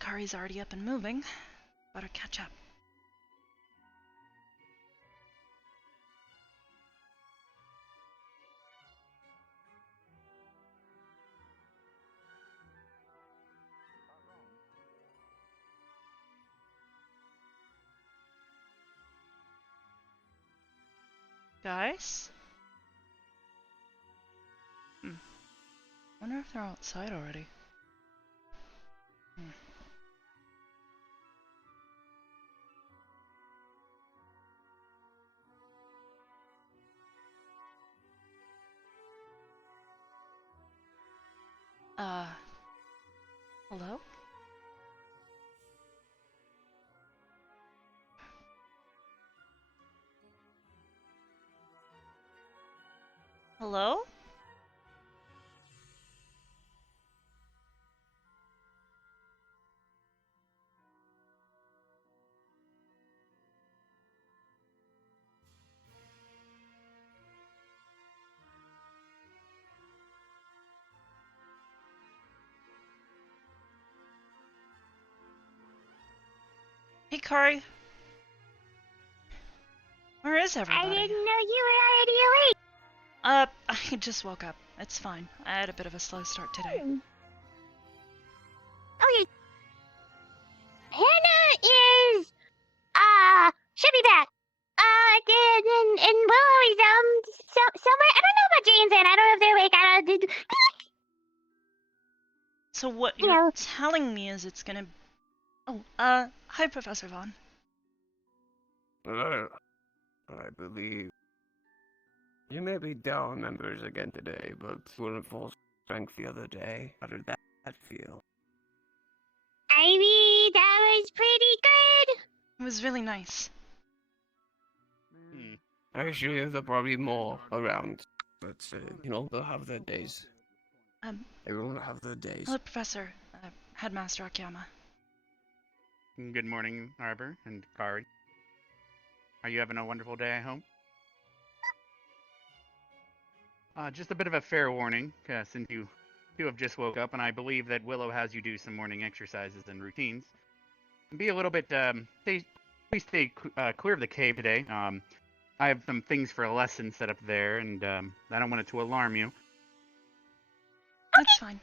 Kari's already up and moving. Better catch up. Guys? Wonder if they're outside already. Hello? Hello? Hey, Kari. Where is everybody? I didn't know you were already awake. I just woke up. It's fine. I had a bit of a slow start today. Okay. Hannah is, should be back. And Willow is, somewhere, I don't know about Jane's and I don't know if they're awake, So what you're telling me is it's gonna... Oh, hi, Professor Vaughn. I believe you may be down members again today, but we're at full strength the other day. How did that feel? I mean, that was pretty good. It was really nice. Actually, there'll probably more around, but, they'll have their days. Everyone will have their days. Hello, Professor. Headmaster Akiyama. Good morning, Arbor and Kari. Are you having a wonderful day, I hope? Just a bit of a fair warning, since you have just woke up, and I believe that Willow has you do some morning exercises and routines. Be a little bit, please stay clear of the cave today. I have some things for a lesson set up there, and I don't want it to alarm you. That's fine.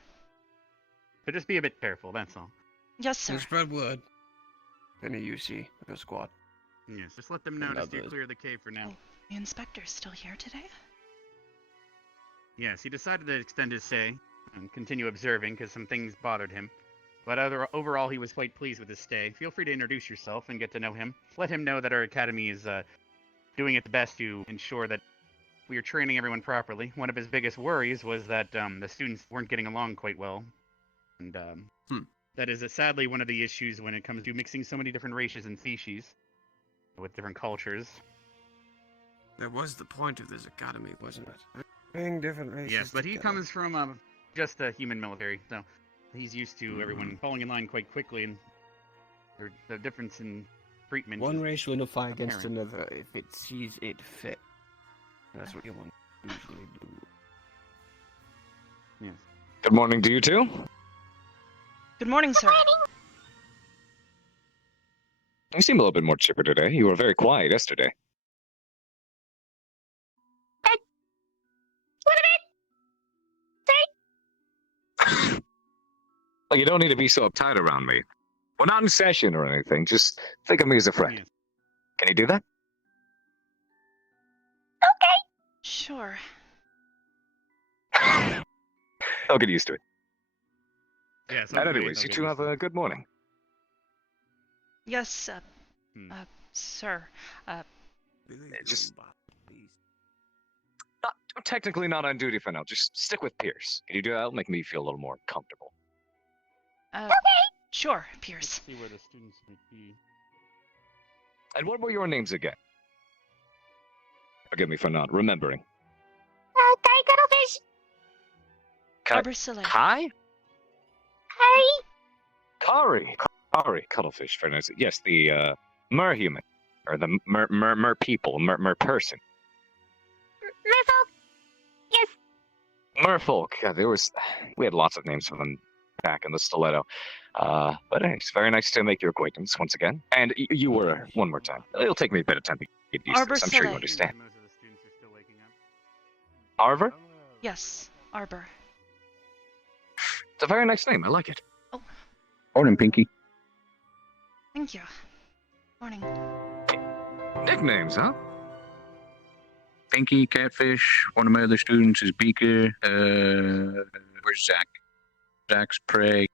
So just be a bit careful, that's all. Yes, sir. Spread word. Any you see with a squad. Yes, just let them know to steer clear of the cave for now. Oh, the inspector's still here today? Yes, he decided to extend his stay and continue observing because some things bothered him. But overall, he was quite pleased with his stay. Feel free to introduce yourself and get to know him. Let him know that our academy is doing its best to ensure that we are training everyone properly. One of his biggest worries was that the students weren't getting along quite well. And that is sadly one of the issues when it comes to mixing so many different races and species with different cultures. That was the point of this academy, wasn't it? Being different races. Yes, but he together. comes from just a human military, so he's used to everyone falling in line quite quickly, and the difference in treatment. One race will fight against another if it sees it fit. That's what you want to usually do. Yes. Good morning to you too. Good morning, sir. You seem a little bit more chipper today. You were very quiet yesterday. Well, you don't need to be so uptight around me. We're not in session or anything. Just think of me as a friend. Yes. Can you do that? Sure. I'll get used to it. Yes. And anyways, you two have a good morning. Yes, sir. Just I'm technically not on duty for now. Just stick with Pierce. Can you do that? It'll make me feel a little more comfortable. Sure, Pierce. See where the students might be. And what were your names again? Forgive me for not remembering. Kai Cuttlefish. Arbor Soleil. Kai? Kari. Kari, Cuttlefish, very nice. Yes, the mer-human. Or the mer-people, mer-person. Merfolk. Yes. Merfolk. Yeah, we had lots of names for them. back in the stiletto. But hey, it's very nice to make your acquaintance once again. And you were one more time. It'll take me a bit of time to get used to Arbor this. I'm sure you Soleil. understand. Most of the students are still waking up. Arbor? Yes, Arbor. It's a very nice name. I like it. Morning, Pinky. Thank you. Morning. Nicknames, huh? Pinky, Catfish. One of my other students is Beaker. Where's Zach? Zach's Prey.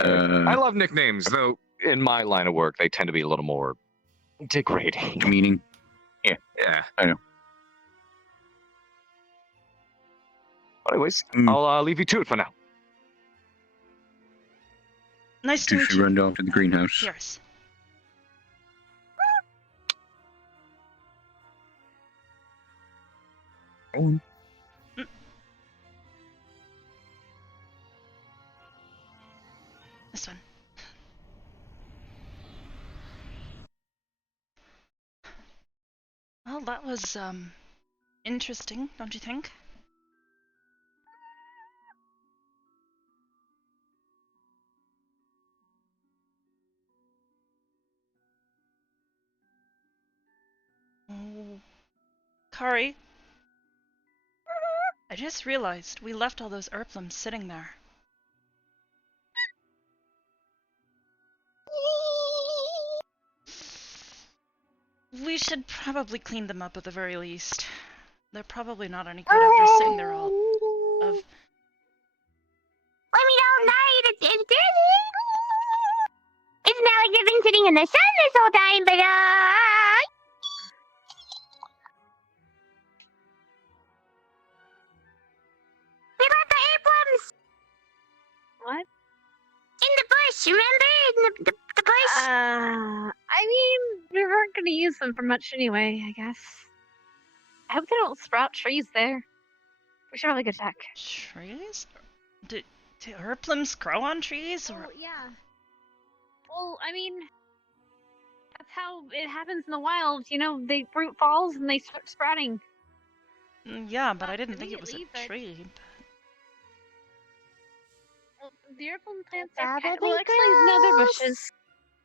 I love nicknames, though in my line of work, they tend to be a little more degrading. Meaning. Yeah. I know. Anyways, Mm. I'll leave you to it for now. Nice to You meet should you. run off to the greenhouse. Cheers. Oh, This one. Well, that was, interesting, don't you think? Oh. Kari? I just realized we left all those Erplums sitting there. We should probably clean them up at the very least. They're probably not any good after sitting there all of... Let me know night. It's not like they've been sitting in the sun this whole time, but we left the airplums What? in the bush. Remember, in the bush. I mean, we weren't gonna use them for much anyway, I guess. I hope they don't sprout trees there. We should probably go check. Trees? Do Erplums grow on trees? Or... Oh, yeah. Well, I mean, that's how it happens in the wild. You know, they root falls and they start sprouting. Yeah, but I Not didn't think it was immediately, a but- tree. Well, the airplane plants are Probably well, actually, no, they're gross. bushes.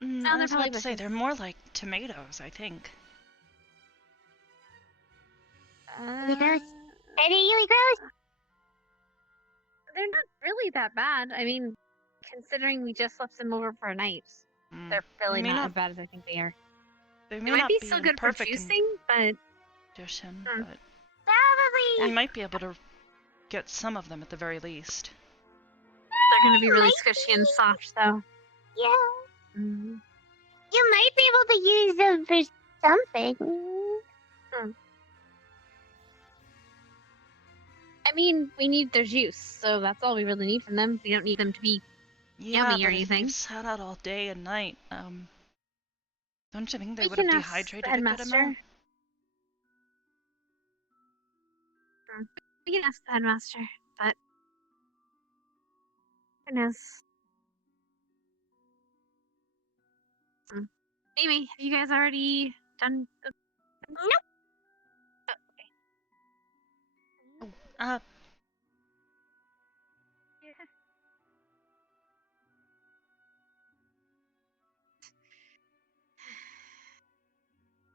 Mm, No, I they're was probably about to say, bushes. they're more like tomatoes, I think. You gross. Are they really gross? They're not really that bad. I mean, considering we just left them over for a night, Mm. they're really They may not not- as bad as I think they are. They They may might not be be so in good for perfect juicing, but condition, Hmm. but Probably. we might be able to get some of them at the very least. they're gonna be really Might squishy and soft, though. Yeah. Mm. You might be able to use them for something. I mean, we need their juice, so that's all we really need from them. We don't need them to be. Yeah, Yummy or but if anything. they've sat out all day and night, don't you think they We would have can ask dehydrated the a good headmaster. amount? We can ask the headmaster, but who knows? Amy, have you guys already done the... Nope. Oh, okay. Uh, Yeah.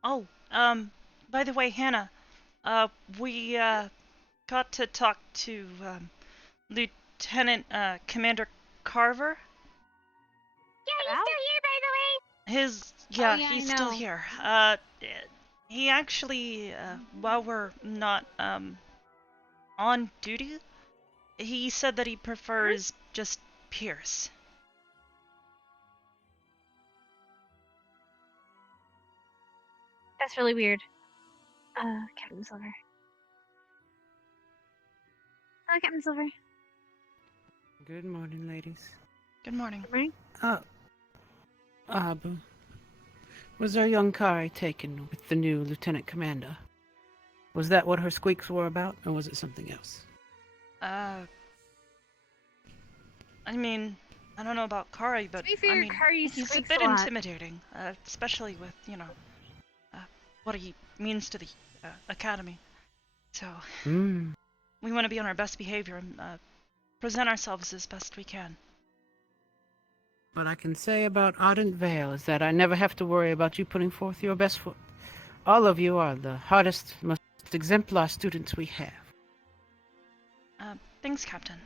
oh, by the way, Hannah, we, got to talk to, Lieutenant, Commander Carver. Yeah, he's About? still here, by the way. Yeah, yeah, I he's still know. here. He actually, while we're not, on duty, he said that he prefers just Pierce. That's really weird. Captain Silver. Hello, Captain Silver. Good morning, ladies. Good morning. Good morning. Oh. Arbor. Was our young Kari taken with the new lieutenant commander? Was that what her squeaks were about, or was it something else? I mean, I don't know about Kari, but To be fair, I mean, Kari he's a squeaks bit a lot. intimidating, especially with, you know, what he means to the academy. So, Hmm. we want to be on our best behavior and present ourselves as best we can. What I can say about Ardent Vale is that I never have to worry about you putting forth your best foot. All of you are the hardest, most exemplar students we have. Thanks, Captain.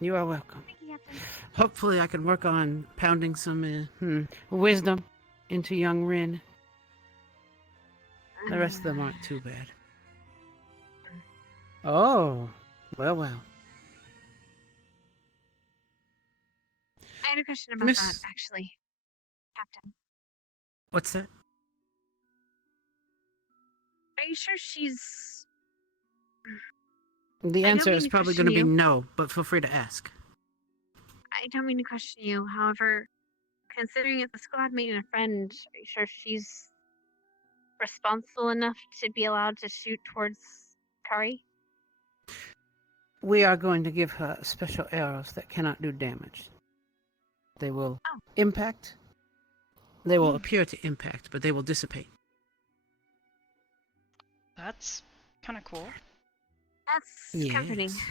You are welcome. Thank you, Captain. Hopefully I can work on pounding some wisdom into young Rin. The rest of them aren't too bad. Oh, well. I had a question about Miss- that, actually, Captain. What's that? Are you sure she's? The I don't answer mean is to probably question going to be you. no, but feel free to ask. I don't mean to question you. However, considering it's a squad mate and a friend, are you sure she's responsible enough to be allowed to shoot towards Kari? We are going to give her special arrows that cannot do damage. They will Oh. impact. They will appear to impact, but they will dissipate. That's kind of cool. That's comforting. Yes.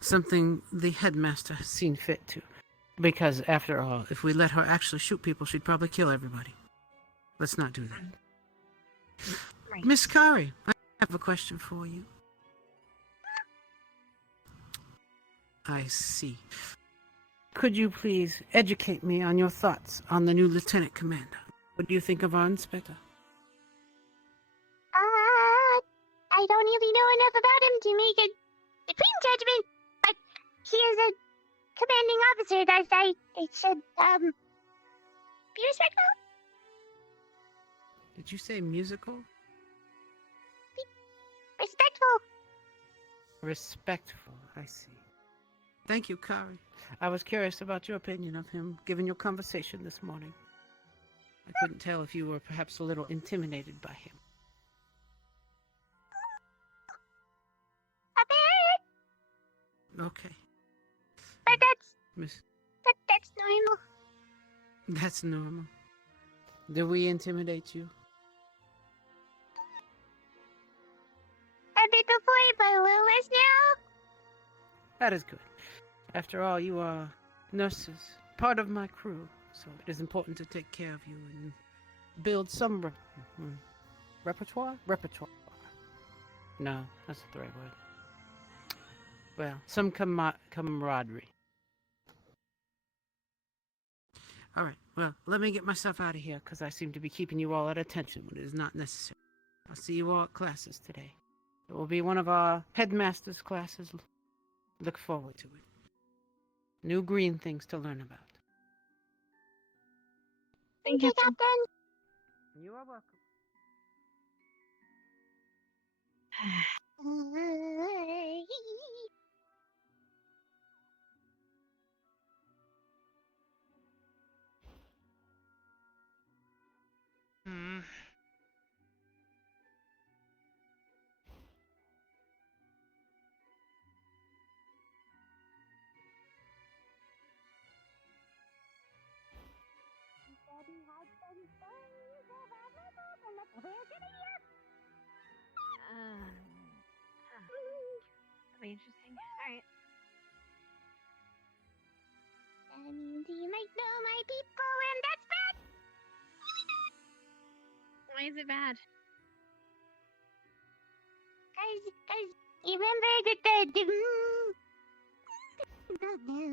Something the headmaster has seen fit to. Because, after all, if we let her actually shoot people, she'd probably kill everybody. Let's not do that. Right. Miss Kari, I have a question for you. I see. Could you please educate me on your thoughts on the new lieutenant commander? What do you think of our inspector? I don't really know enough about him to make a supreme judgment, but he is a commanding officer that I should, be respectful. Did you say musical? Respectful. Respectful, I see. Thank you, Kari. I was curious about your opinion of him, given your conversation this morning. I couldn't tell if you were perhaps a little intimidated by him. A bit, Okay. but Miss, that's normal. that's normal. Do we intimidate you? A bit before, but a little less now. That is good. After all, you are nurses, part of my crew, so it is important to take care of you and build some repertoire? Repertoire. No, that's not the right word. Well, some camaraderie. All right, well, let me get myself out of here, because I seem to be keeping you all at attention when it is not necessary. I'll see you all at classes today. It will be one of our headmaster's classes. Look forward to it. New green things to learn about. Thank you, Captain. You are welcome. Hmm. That'll be interesting. All right. That means he might know my people, and that's bad. Why is it bad? Cause you remember that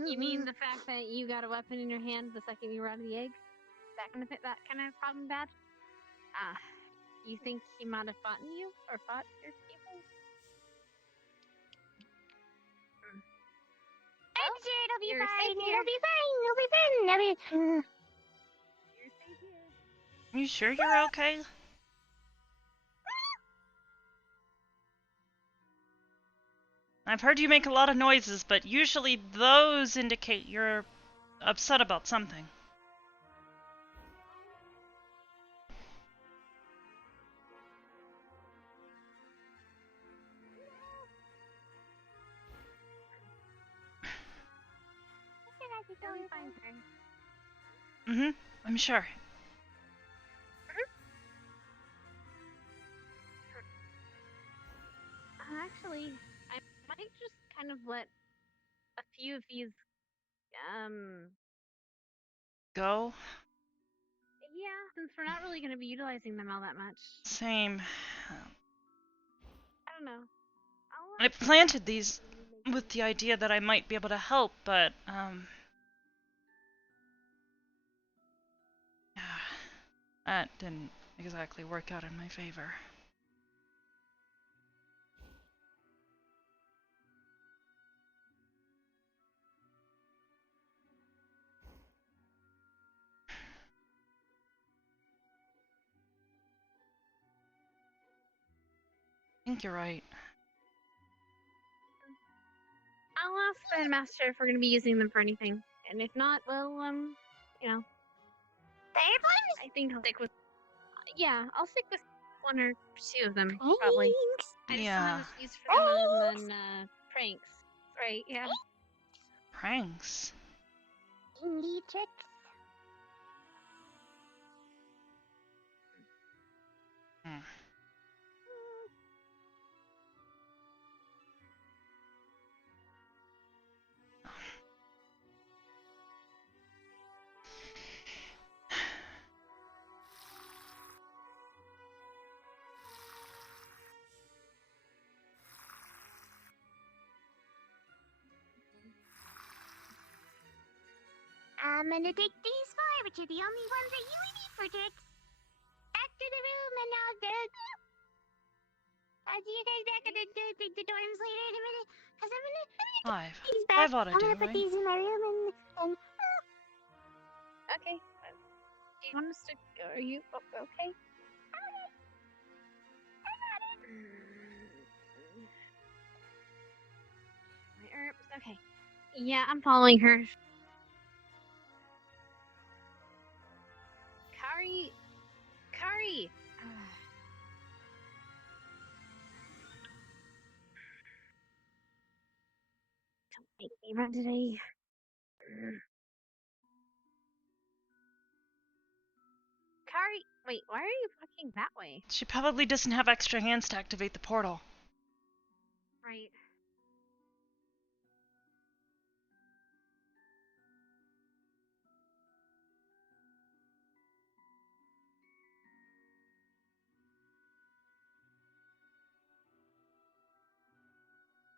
You mean the fact that you got a weapon in your hand the second you were out of the egg? That kind of problem bad? You think he might have fought you or fought your people? I'm sure it'll be you're fine. safe here. It'll be fine. It'll be fine. You're safe here. You sure you're okay? I've heard you make a lot of noises, but usually those indicate you're upset about something. You'll be fine, Karen. Mm-hmm. I'm sure. Actually, I might just kind of let a few of these go? Yeah, since we're not really going to be utilizing them all that much. Same. I don't know. I planted these with the idea that I might be able to help, but, that didn't exactly work out in my favor. I think you're right. I'll ask the headmaster if we're going to be using them for anything. And if not, well, you know. I think I'll stick with... Yeah, I'll stick with one or two of them, probably. I just don't have much use for them other than, pranks. Right, yeah. Pranks? Indie tricks. Hmm. I'm gonna take these 5, which are the only ones that you need for tricks. Back to the room, and I'll see you guys back at the dorms later in a minute. Cause I'm gonna Five. put these back. 5 ought to I'm do, gonna put right? these in my room and Okay. Do you want us to... Are you okay? My herbs. Okay. Yeah, I'm following her. Kari! Don't make me run today. Kari! Wait, why are you walking that way? She probably doesn't have extra hands to activate the portal. Right.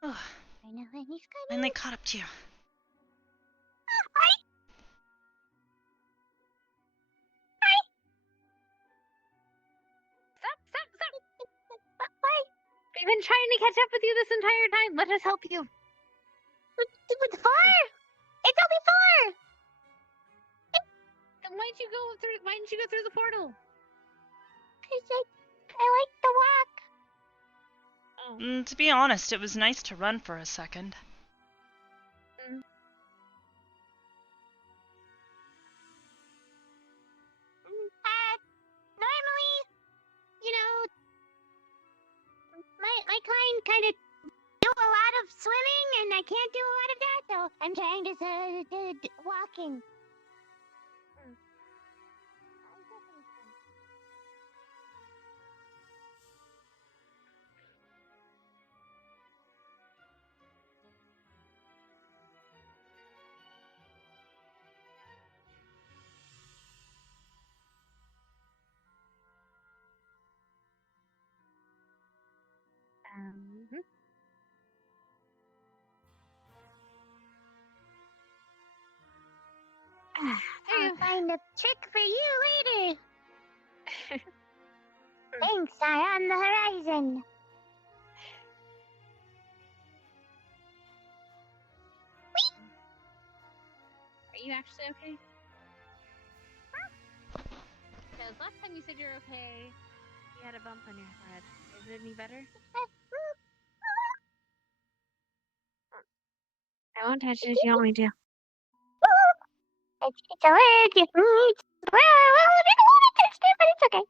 Ugh, I know when he's coming. finally caught up to you. Stop! Why? We've been trying to catch up with you this entire time. Let us help you. With 4? It's only 4. Then why didn't you go through the portal? Cause I like to walk. Oh. To be honest, it was nice to run for a second. Normally, you know, my kind of do a lot of swimming, and I can't do a lot of that, so I'm trying to walking. I'll find a trick for you later. Thanks are on the horizon. Are you actually okay? Because last time you said you're okay, you had a bump on your head. Is it any better? I won't touch it if you don't want me to. It's a word. Well, I didn't want to touch it, but it's okay.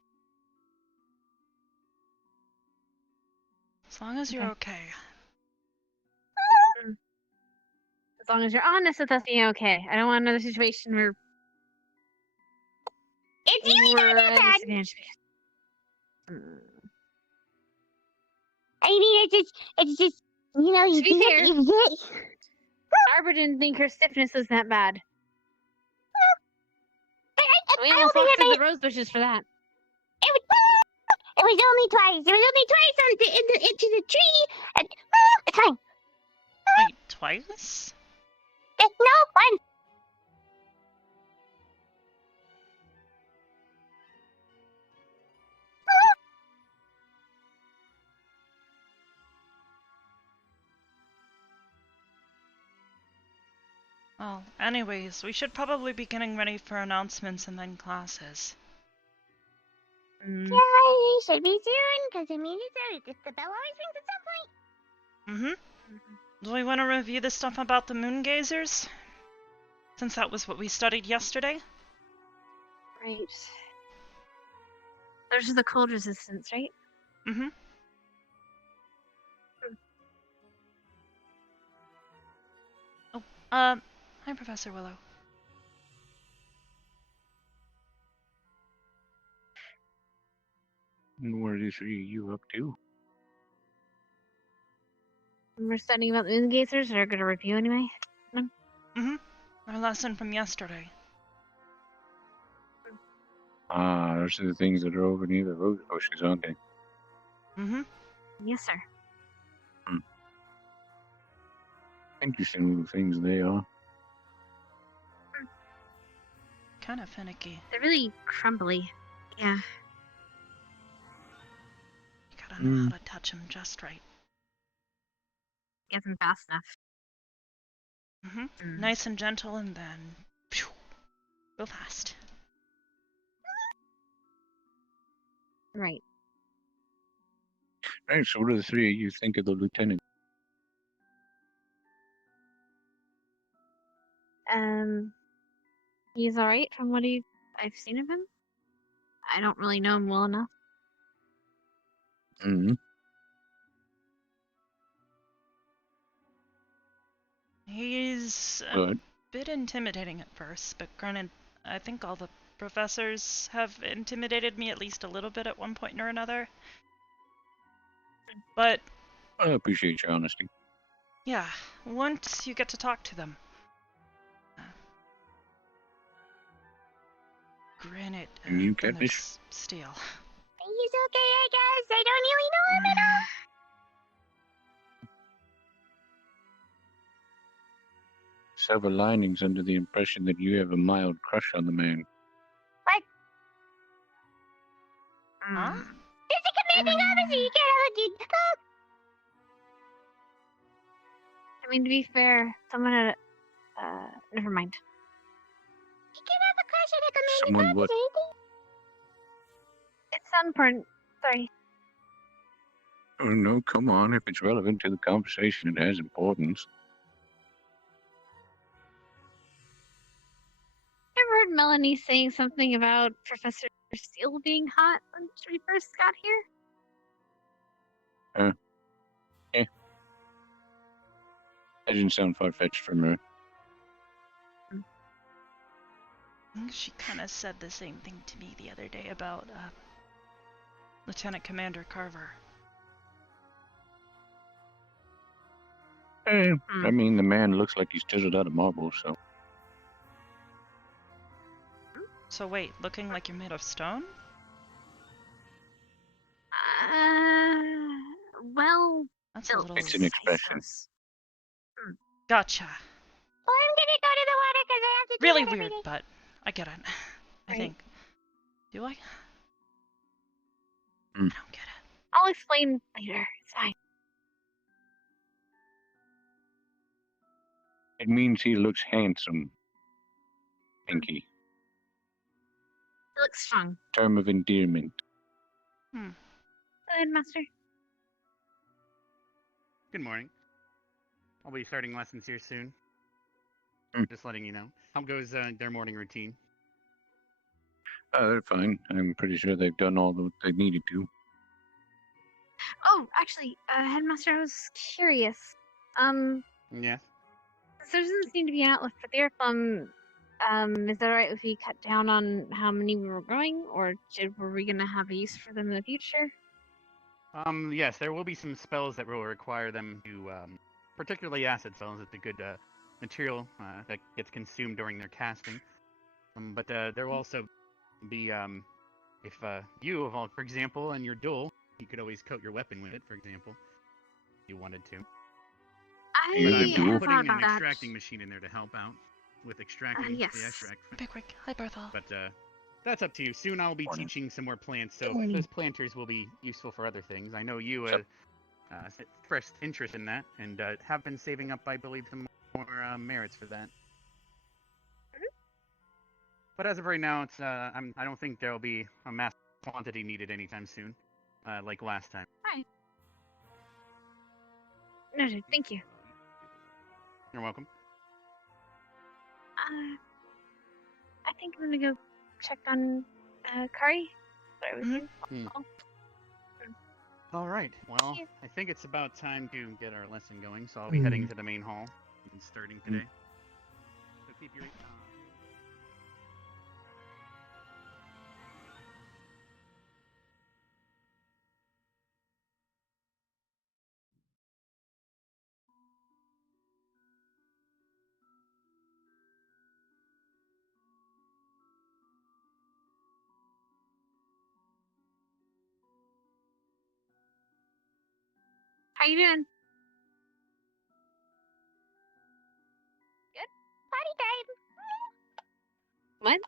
As long as you're okay. As long as you're honest with us being okay. I don't want another situation where It's really not that bad. disadvantage. I mean, it's just, you know, you To be fair, you get. Arbor didn't think her stiffness was that bad. We I almost only walked had through my. the rose bushes for that. It was only twice. It was only twice into the tree. And, it's fine. Wait, twice? Just no fun. Well, anyways, we should probably be getting ready for announcements and then classes. Mm. Yeah, it should be soon, because I mean, the bell always rings at some point. Mm-hmm. Do we want to review the stuff about the moon gazers? Since that was what we studied yesterday? Right. Those are the cold resistance, right? Mm-hmm. Oh, hi, Professor Willow. And what are the three of you up to? We're studying about the moon gazers. They're going to review anyway. Mm-hmm. Our lesson from yesterday. Ah, those are the things that are over near the rose bushes, aren't they? Mm-hmm. Yes, sir. Interesting little things they are. Kind of finicky. They're really crumbly. Yeah. You gotta know how to touch them just right. Get them fast enough. Mm-hmm. Mm. Nice and gentle, and then phew, go fast. Right. Right, so what do the three of you think of the lieutenant? He's alright from what I've seen of him. I don't really know him well enough. Mm-hmm. He's a Good. bit intimidating at first, but granted, I think all the professors have intimidated me at least a little bit at one point or another. But I appreciate your honesty. yeah, once you get to talk to them. Granted, And you then get this? it's steel. He's okay, I guess. I don't really know him at all. Several linings under the impression that you have a mild crush on the man. Huh? He's the commanding officer. You can't have a I mean, to be fair, someone had. Never mind. You can't have a crush on a commanding Someone what? officer. It's unimportant. Sorry. Oh, no, come on. If it's relevant to the conversation, it has importance. Ever heard Melanie saying something about Professor Steele being hot when she first got here? That didn't sound far-fetched from her. I think she kind of said the same thing to me the other day about Lieutenant Commander Carver. I mean, the man looks like he's chiseled out of marble, so... So wait, looking like you're made of stone? Well, That's a built, little... It's an expression. I suppose. Gotcha. Well, I'm gonna go to the water because I have to do Really that every weird, day. but I get it. I Right. think. Do I? I Hmm. don't get it. I'll explain later. It's fine. It means he looks handsome. Pinky. It looks strong. Term of endearment. Go ahead, Master. Good morning. I'll be starting lessons here soon. Just letting you know. How goes their morning routine? They're fine. I'm pretty sure they've done all that they needed to. Oh, actually, Headmaster, I was curious. Yes. There doesn't seem to be an outlet for the Earthplum. Is that alright if we cut down on how many we were growing, or were we gonna have a use for them in the future? Yes, there will be some spells that will require them to, particularly acid spells. It's a good material that gets consumed during their casting. But there will also be if you of all, for example, in your duel, you could always coat your weapon with it, for example, if you wanted to. You But I I'm do? have putting thought an about that. extracting machine in there to help out with extracting yes. the extract. Pickwick. Hi, Barthol. But that's up to you. Soon I'll be Morning. teaching some more plants, so Morning. those planters will be useful for other things. I know you Yep. expressed interest in that, and have been saving up, I believe, some more merits for that. But as of right now, it's I don't think there'll be a mass quantity needed anytime soon, like last time. Noted. Thank you. You're welcome. I think I'm gonna go check on Kari. Sorry, with Mhm. you. All right. Well, you. I think it's about time to get our lesson going, so I'll be heading to the main hall and starting today. So keep your. How you doing? Party time. What?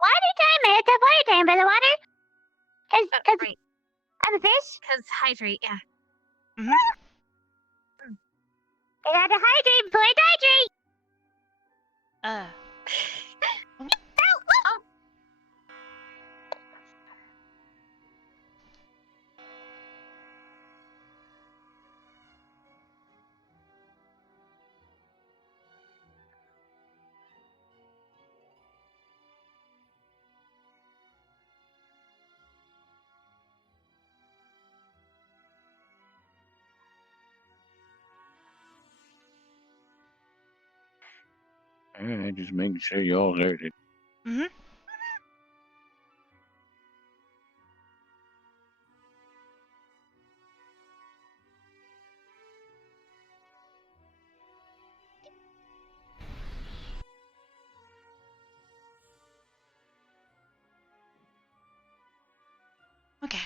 Water time. It's a party time for the water. Cause Right. I'm a fish. Cause hydrate. Yeah. I gotta hydrate before I hydrate. Yeah, just making sure you all heard it. Mhm. Okay.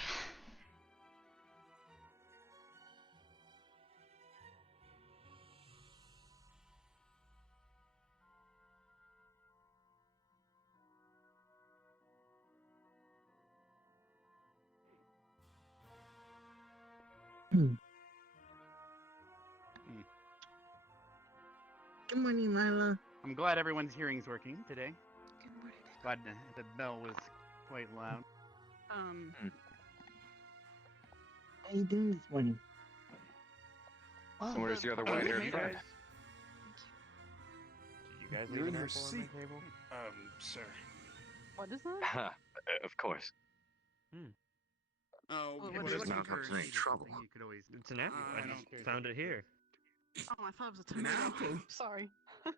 Good morning, Lila. I'm glad everyone's hearing's working today. Good morning. Glad the bell was quite loud. How you doing this morning? So where's the other white-haired friend? Did you guys You're leave in an your apple on seat. my table? Sir. What is that? Of course. Oh, What what is is it? Not up to any trouble. You could always. It's an apple. I I just don't- found it here. Oh, I thought it was a An tomato. apple? Sorry. All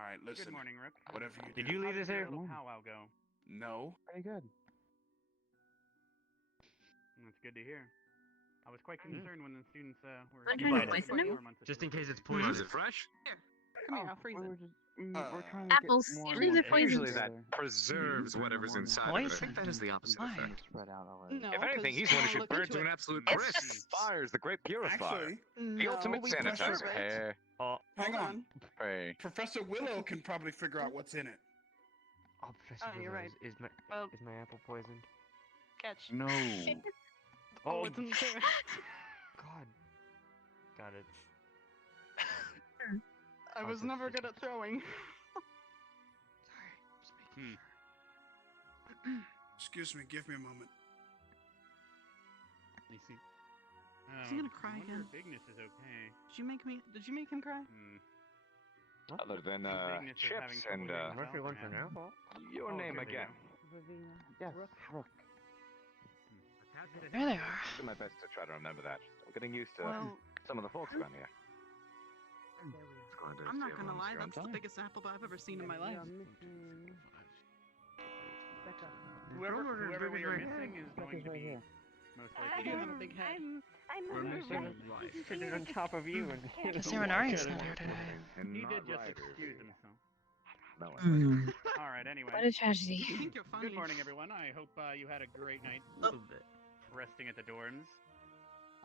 right, listen. Good morning, Rook. Whatever you Did do. you How leave did this your here? little powwow go? No. Pretty good. That's good to hear. I was quite concerned when the students were. I'm trying to about poison him. 4 months of Just in case it's semester. poison. Is it fresh? Come here, I'll freeze it. We're trying Apples. Usually they're poisoned. Usually that preserves whatever's inside of it. I Poison? think that is the opposite Why? effect. spread out already. No, If anything, 'cause he's I one who wanna should look burn into to an it. absolute It's crisp. just- Fire is the great purifier. Actually, The No, ultimate we sanitizer. preserve it. Hair, Oh, hang Hold on. pray. Professor Willow can probably figure out what's in it. Professor Oh, you're Willows, right. Is my apple poisoned? Catch. No. Oh, it's in there. God. Got it. I was never good at throwing. Excuse me, give me a moment. You see. Is he gonna cry I wonder again? if Bigness is okay. Did you make him cry? Other than Bigness is having chips trouble and hearing Murphy himself, went for an perhaps. apple. your Oh, name there they again. Yes, Rook. There they are. I'll do my best to try to remember that. I'm getting used to Well, some of the folks around here. I'm not gonna lie, that's the biggest apple I've ever seen in my life. Whoever we are missing is going to be most I likely. do have a big head. We're missing sitting on top of you and Guess Serenari's not here today. And He not did just Ryder. excuse himself. All right. Anyway. What a tragedy. You think you're funny? Good morning, everyone. I hope you had a great night A little bit. resting at the dorms.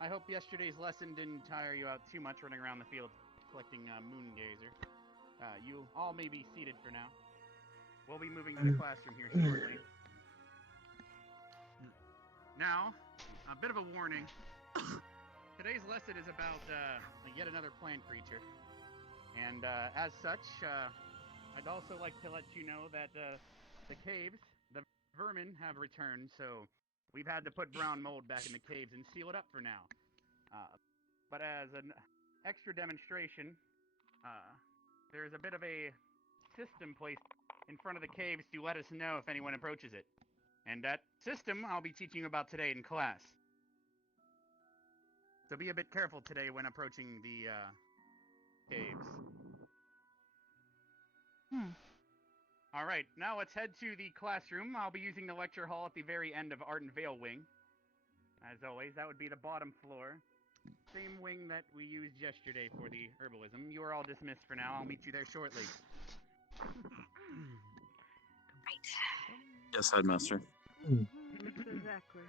I hope yesterday's lesson didn't tire you out too much running around the field collecting moon gazer. You all may be seated for now. We'll be moving to the classroom here shortly. Now, a bit of a warning. Today's lesson is about yet another plant creature. And as such, I'd also like to let you know that the caves, the vermin have returned, so we've had to put brown mold back in the caves and seal it up for now. But as an extra demonstration, there's a bit of a system placed in front of the caves to let us know if anyone approaches it. And that system I'll be teaching you about today in class. So be a bit careful today when approaching the caves. All right, now let's head to the classroom. I'll be using the lecture hall at the very end of Art and Veil wing. As always, that would be the bottom floor. Same wing that we used yesterday for the herbalism. You are all dismissed for now. I'll meet you there shortly. Right. Yes, headmaster. Mr. Zachary.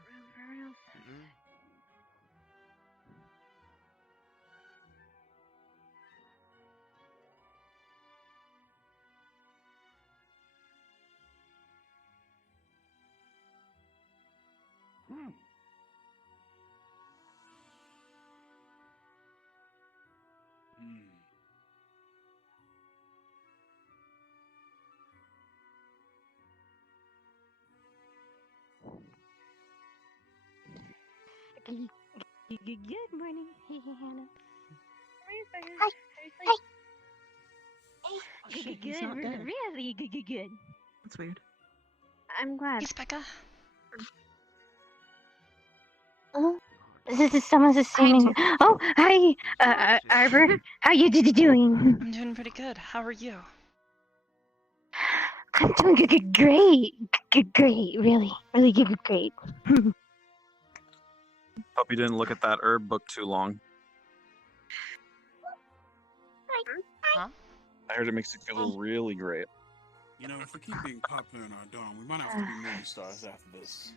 Good morning, Hannah. Hi. Good, really good. That's weird. I'm glad. Hey, Becca. Oh, this is someone's assuming. Oh, hi, Arbor. How you doing? I'm doing pretty good. How are you? I'm doing great. Great, really great. Hope you didn't look at that herb book too long. Huh? I heard it makes you feel really great. You know, if we keep being popular in our dorm, we might have to be movie stars after this.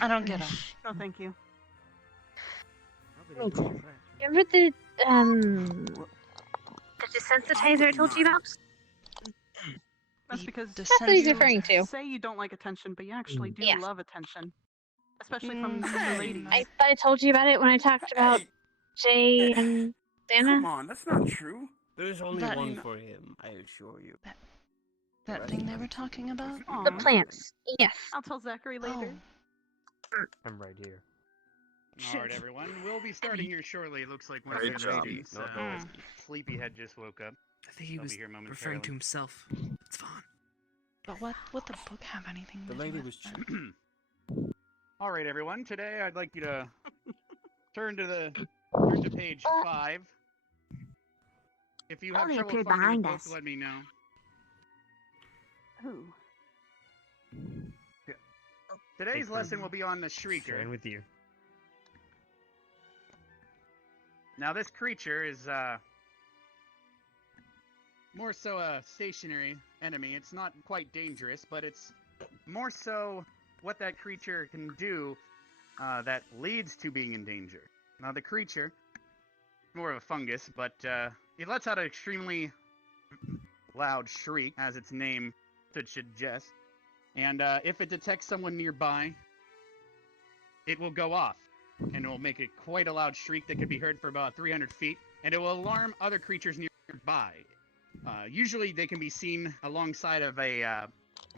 I don't get it. No, thank you. Remember the desensitizer I told you about? That's because That's what he's Descent- referring to. say you don't like attention, but you actually do Yes. love attention. Especially from the ladies. I thought I told you about it when I talked about Jay and Come Dana. on, that's not true. There's only That- one for him, I assure you. That thing they were talking about? The Aw. plants. Yes. I'll tell Zachary later. I'm right here. All right, everyone. We'll be starting here shortly. It looks like one Great of the job. ladies, Not no whiskey. Sleepyhead, just woke up. I think he I'll was be here momentarily. referring to himself. It's fine. But what would the book have anything The to lady do was with that? All right, everyone. Today, I'd like you to turn to page 5. If you have Only trouble appeared finding the behind book, us. let me know. Who? Today's lesson will be on the Shrieker. Sharing with you. Now, this creature is more so a stationary enemy. It's not quite dangerous, but it's more so what that creature can do that leads to being in danger. Now, the creature, more of a fungus, but it lets out an extremely loud shriek, as its name should suggest. And if it detects someone nearby, it will go off. And it will make it quite a loud shriek that could be heard for about 300 feet. And it will alarm other creatures nearby. Usually they can be seen alongside of a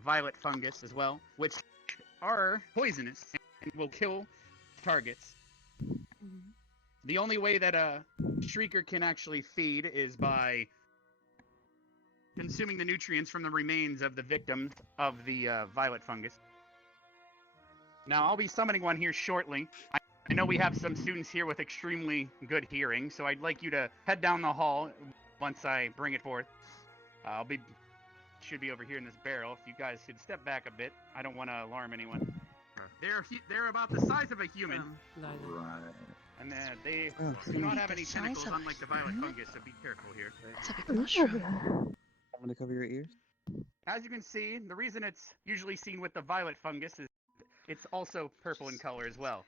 violet fungus as well, which are poisonous and will kill targets. The only way that a shrieker can actually feed is by consuming the nutrients from the remains of the victims of the violet fungus. Now, I'll be summoning one here shortly. I know we have some students here with extremely good hearing, so I'd like you to head down the hall once I bring it forth. Should be over here in this barrel. If you guys could step back a bit, I don't want to alarm anyone. They're about the size of a human, Right. and they do Maybe not have the any size tentacles, of a unlike the violet human? fungus. So be careful here. It's a big mushroom. Want to cover your ears? As you can see, the reason it's usually seen with the violet fungus is it's also purple in color as well.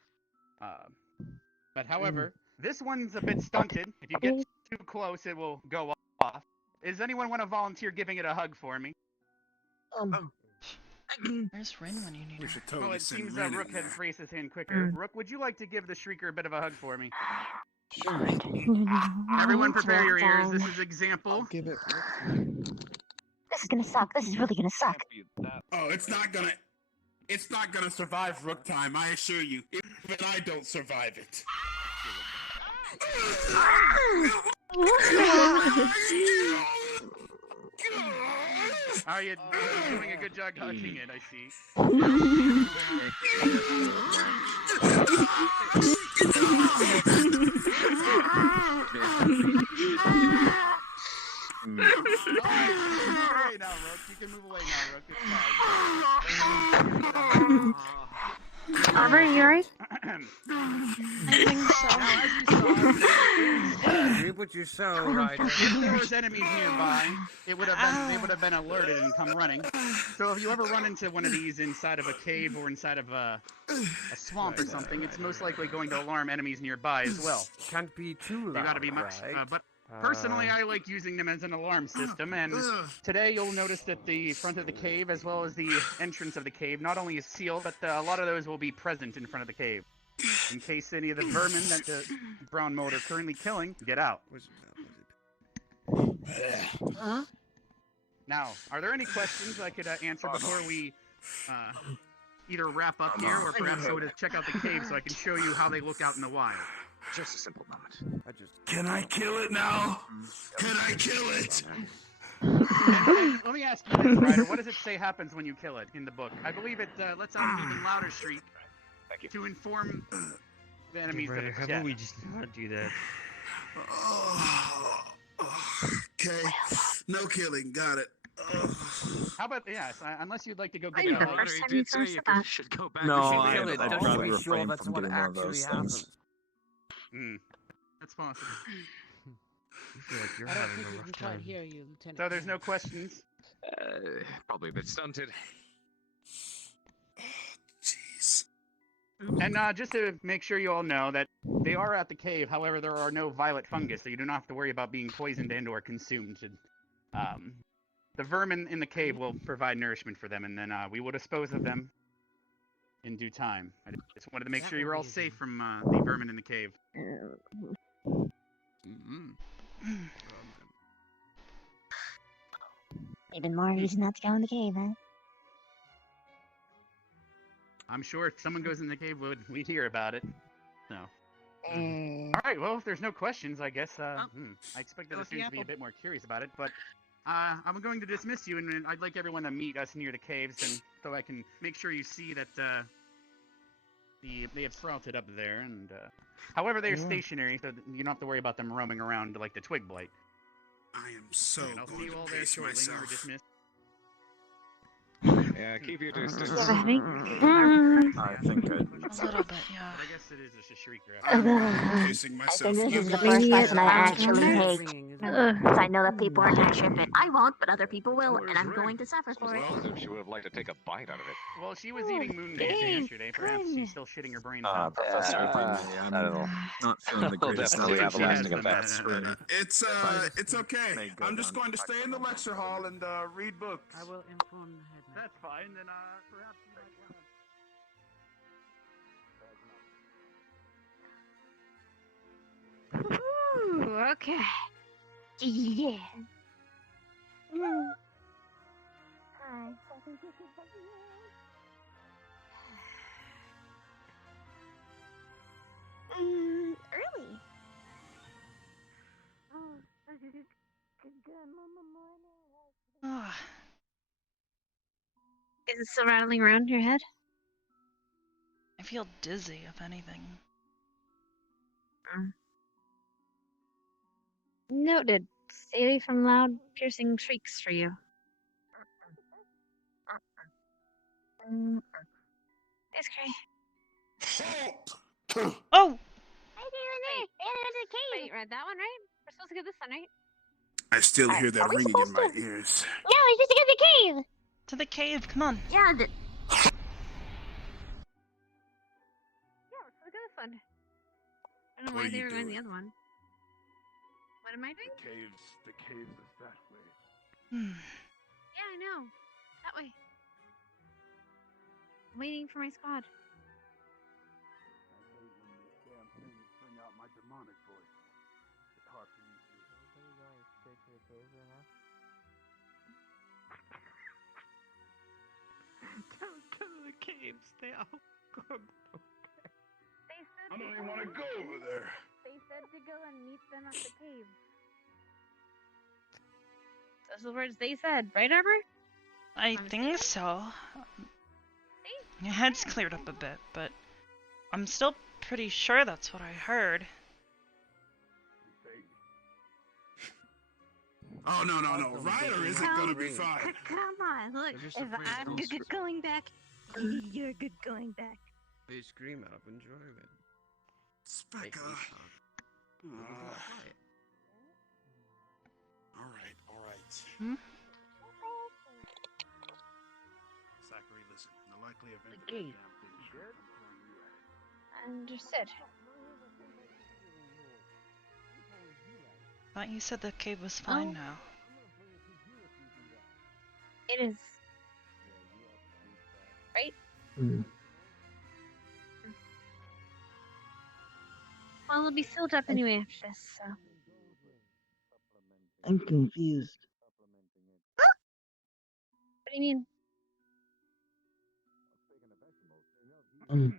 But however, this one's a bit stunted. If you get too close, it will go off. Does anyone want to volunteer giving it a hug for me? Where's Rin when you need We her? should totally Well, it send seems Ren in Rook had there. raised his hand quicker. Rook, would you like to give the Shrieker a bit of a hug for me? Sure. Everyone prepare your ears. This is example. Give it. This is gonna suck. This is really gonna suck. Oh, it's not gonna survive Rook time, I assure you. Even I don't survive it. Are you doing a good job hugging it, I see. Alright now, Rook. You can move away now, Rook. It's fine. Arbor, you alright? I think so. Now, as you saw, Reap what you sow, right? if there was enemies nearby, they would have been alerted and come running. So if you ever run into one of these inside of a cave or inside of a swamp or something, it's most likely going to alarm enemies nearby as well. Can't be too loud. You gotta be much. right? But personally, I like using them as an alarm system, and today you'll notice that the front of the cave, as well as the entrance of the cave, not only is sealed, but a lot of those will be present in front of the cave. In case any of the vermin that the brown mold are currently killing get out. Now, are there any questions I could answer before we either wrap up here, or perhaps go to check out the cave so I can show you how they look out in the wild? Just a simple moment. Can I kill it now? Can I kill it? And let me ask you this, Ryder. What does it say happens when you kill it in the book? I believe it lets out an even louder shriek to inform the enemies that it's dead. we just not do that? Okay. No killing. Got it. How about, yes, unless you'd like to go I get knew it the out. first time you first said that. should go back. No, should I, kill it I'd just to probably be sure refrain that's from what doing one of actually those happens. things. That's possible. I feel like you're I don't having think a we rough can quite time. hear you, Lieutenant. So there's no questions. Probably a bit stunted. Jeez. And just to make sure you all know that they are at the cave, however, there are no violet fungus, so you do not have to worry about being poisoned and or consumed. The vermin in the cave will provide nourishment for them, and then we will dispose of them in due time. I just wanted to make sure you were all safe from the vermin in the cave. Even more reason not to go in the cave, huh? I'm sure if someone goes in the cave, we'd hear about it. So. All right. Well, if there's no questions, I guess I expected the students to be a bit more curious about it, but I'm going to dismiss you, and I'd like everyone to meet us near the caves, and so I can make sure you see that they have sprouted up there, and however they're stationary, so you don't have to worry about them roaming around like the twig blight. I am so And I'll see going you to all there pace shortly. We're myself. dismissed. Yeah, keep your distance. I think. I think A little bit, yeah. But I guess it is just a shrieker. I'm pacing I myself. think this You is the guys first go lesson I ahead. actually take. Singing is Because I know that people are attached to it. I won't, but other people will, and I'm going to suffer for it. Well, she would have liked to take a bite out of it. Well, she was eating moon gaze yesterday. Perhaps she's still shitting her brains out. Professor, I I'm don't know. not feeling the We'll greatest. definitely have a She has lasting them, effect. It's okay. I'm just going to stay in the lecture hall and read books. I will inform the headmaster. That's fine. Then perhaps you might want Ooh, okay. Yeah. Early. Ah, Is it still rattling around your head? I feel dizzy, if anything. Noted. Stay away from loud, piercing shrieks for you. It's Cray. Oh! Hey there, in there. There's a cave. Wait, read that one, right? We're supposed to get this one, right? I still hear that Are we ringing in supposed my to- ears. No, we're supposed to go to the cave. To the cave, come on. Yeah. Yeah, let's go to this one. I don't know What why are they you were going the doing? other one. What am I doing? The caves is that way. Hmm. Yeah, I know. That way. I'm waiting for my squad. I hate when these damn things bring out my demonic voice. It's hard for me to. Everybody going straight to the caves right now? Don't go to the caves. They all go. They said I don't even want to go over there. They said to go and meet them at the cave. Those are the words they said, right, Arbor? I I'm think saying? so. See? My head's cleared up a bit, but I'm still pretty sure that's what I heard. Oh, no. Ryder isn't gonna be fine. Come on, look. They're just If afraid I'm don't good going back, you're good going back. They scream out of enjoyment. Make Specca. me talk. Quiet. All right. Hmm? Zachary, listen. In the likely event that Okay. damn thing good? I'm telling you that. Understood. Thought you said the cave was fine Oh. now. It is. Right? Hmm. Well, it'll be sealed up anyway after this, so. I'm confused. What do you mean? Mm.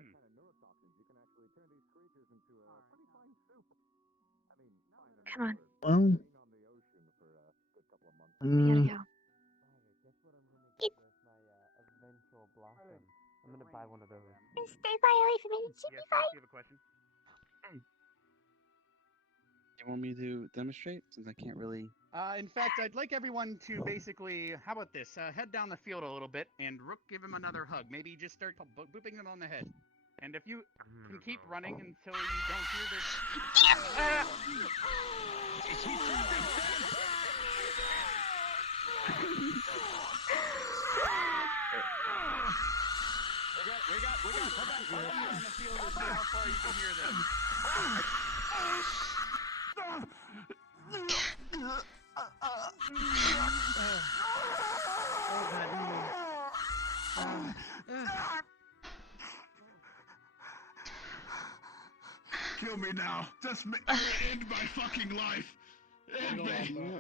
Come on, Well, we gotta go. I'm gonna buy one of those. Stay far away from it. It should Yes, be fine. you have a question? You want me to demonstrate since I can't really? In fact, I'd like everyone to basically, how about this? Head down the field a little bit, and Rook, give him another hug. Maybe just start booping him on the head. And if you can keep running until you don't hear this. We got. Come back in the field and see how far you can hear them. Kill me now. Just end my fucking life. End me.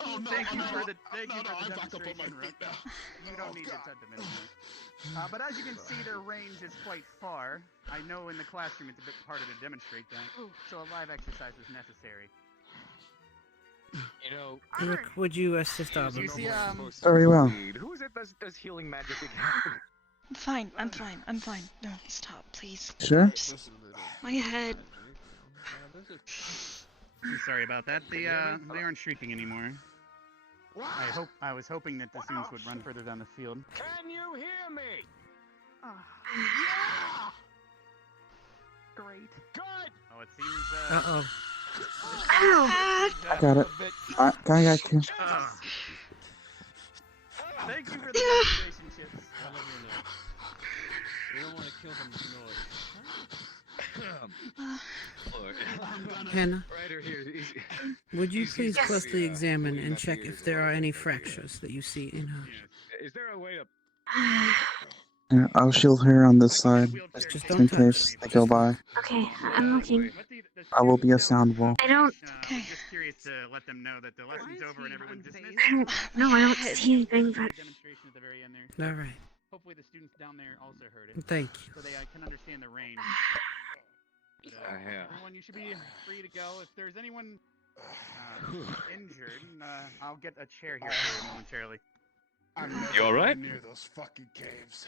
Oh, no, Thank you for the I'm back up on my demonstration, feet Rook. now. You don't need to touch them. But as you can see, their range is quite far. I know in the classroom it's a bit harder to demonstrate that, so a live exercise is necessary. You know, Rook, would you assist Arbor? you see, Very well. Who is it that does healing magic again? I'm fine. No, stop, please. Sure. Just my head. I'm sorry about that. They aren't shrieking anymore. I was hoping that the students would run further down the field. Can you hear me? Yeah! Great. Good. Oh, it seems. Uh-oh. I got it. I got you. Thank you for the demonstration, Chips. We don't want to kill them with noise. Hannah, Ryder here. would you please Yes. closely examine Lean and back check here if is there what are I any think. fractures that you see in her? Is there a way to? Yeah, I'll shield her on this side Just just don't in touch. case they go by. Okay, I'm looking. I will be a sound wall. I don't. Okay. Just curious to let them know that the lesson's over and everyone's dismissed. I don't see anything, but. Demonstration at the very end there. All right. Hopefully the students down there also heard it, Thank you. so they can understand the range. But, Yeah. everyone, you should be free to go. If there's anyone injured, I'll get a chair here for you momentarily. I'm never You all right? going near those fucking caves.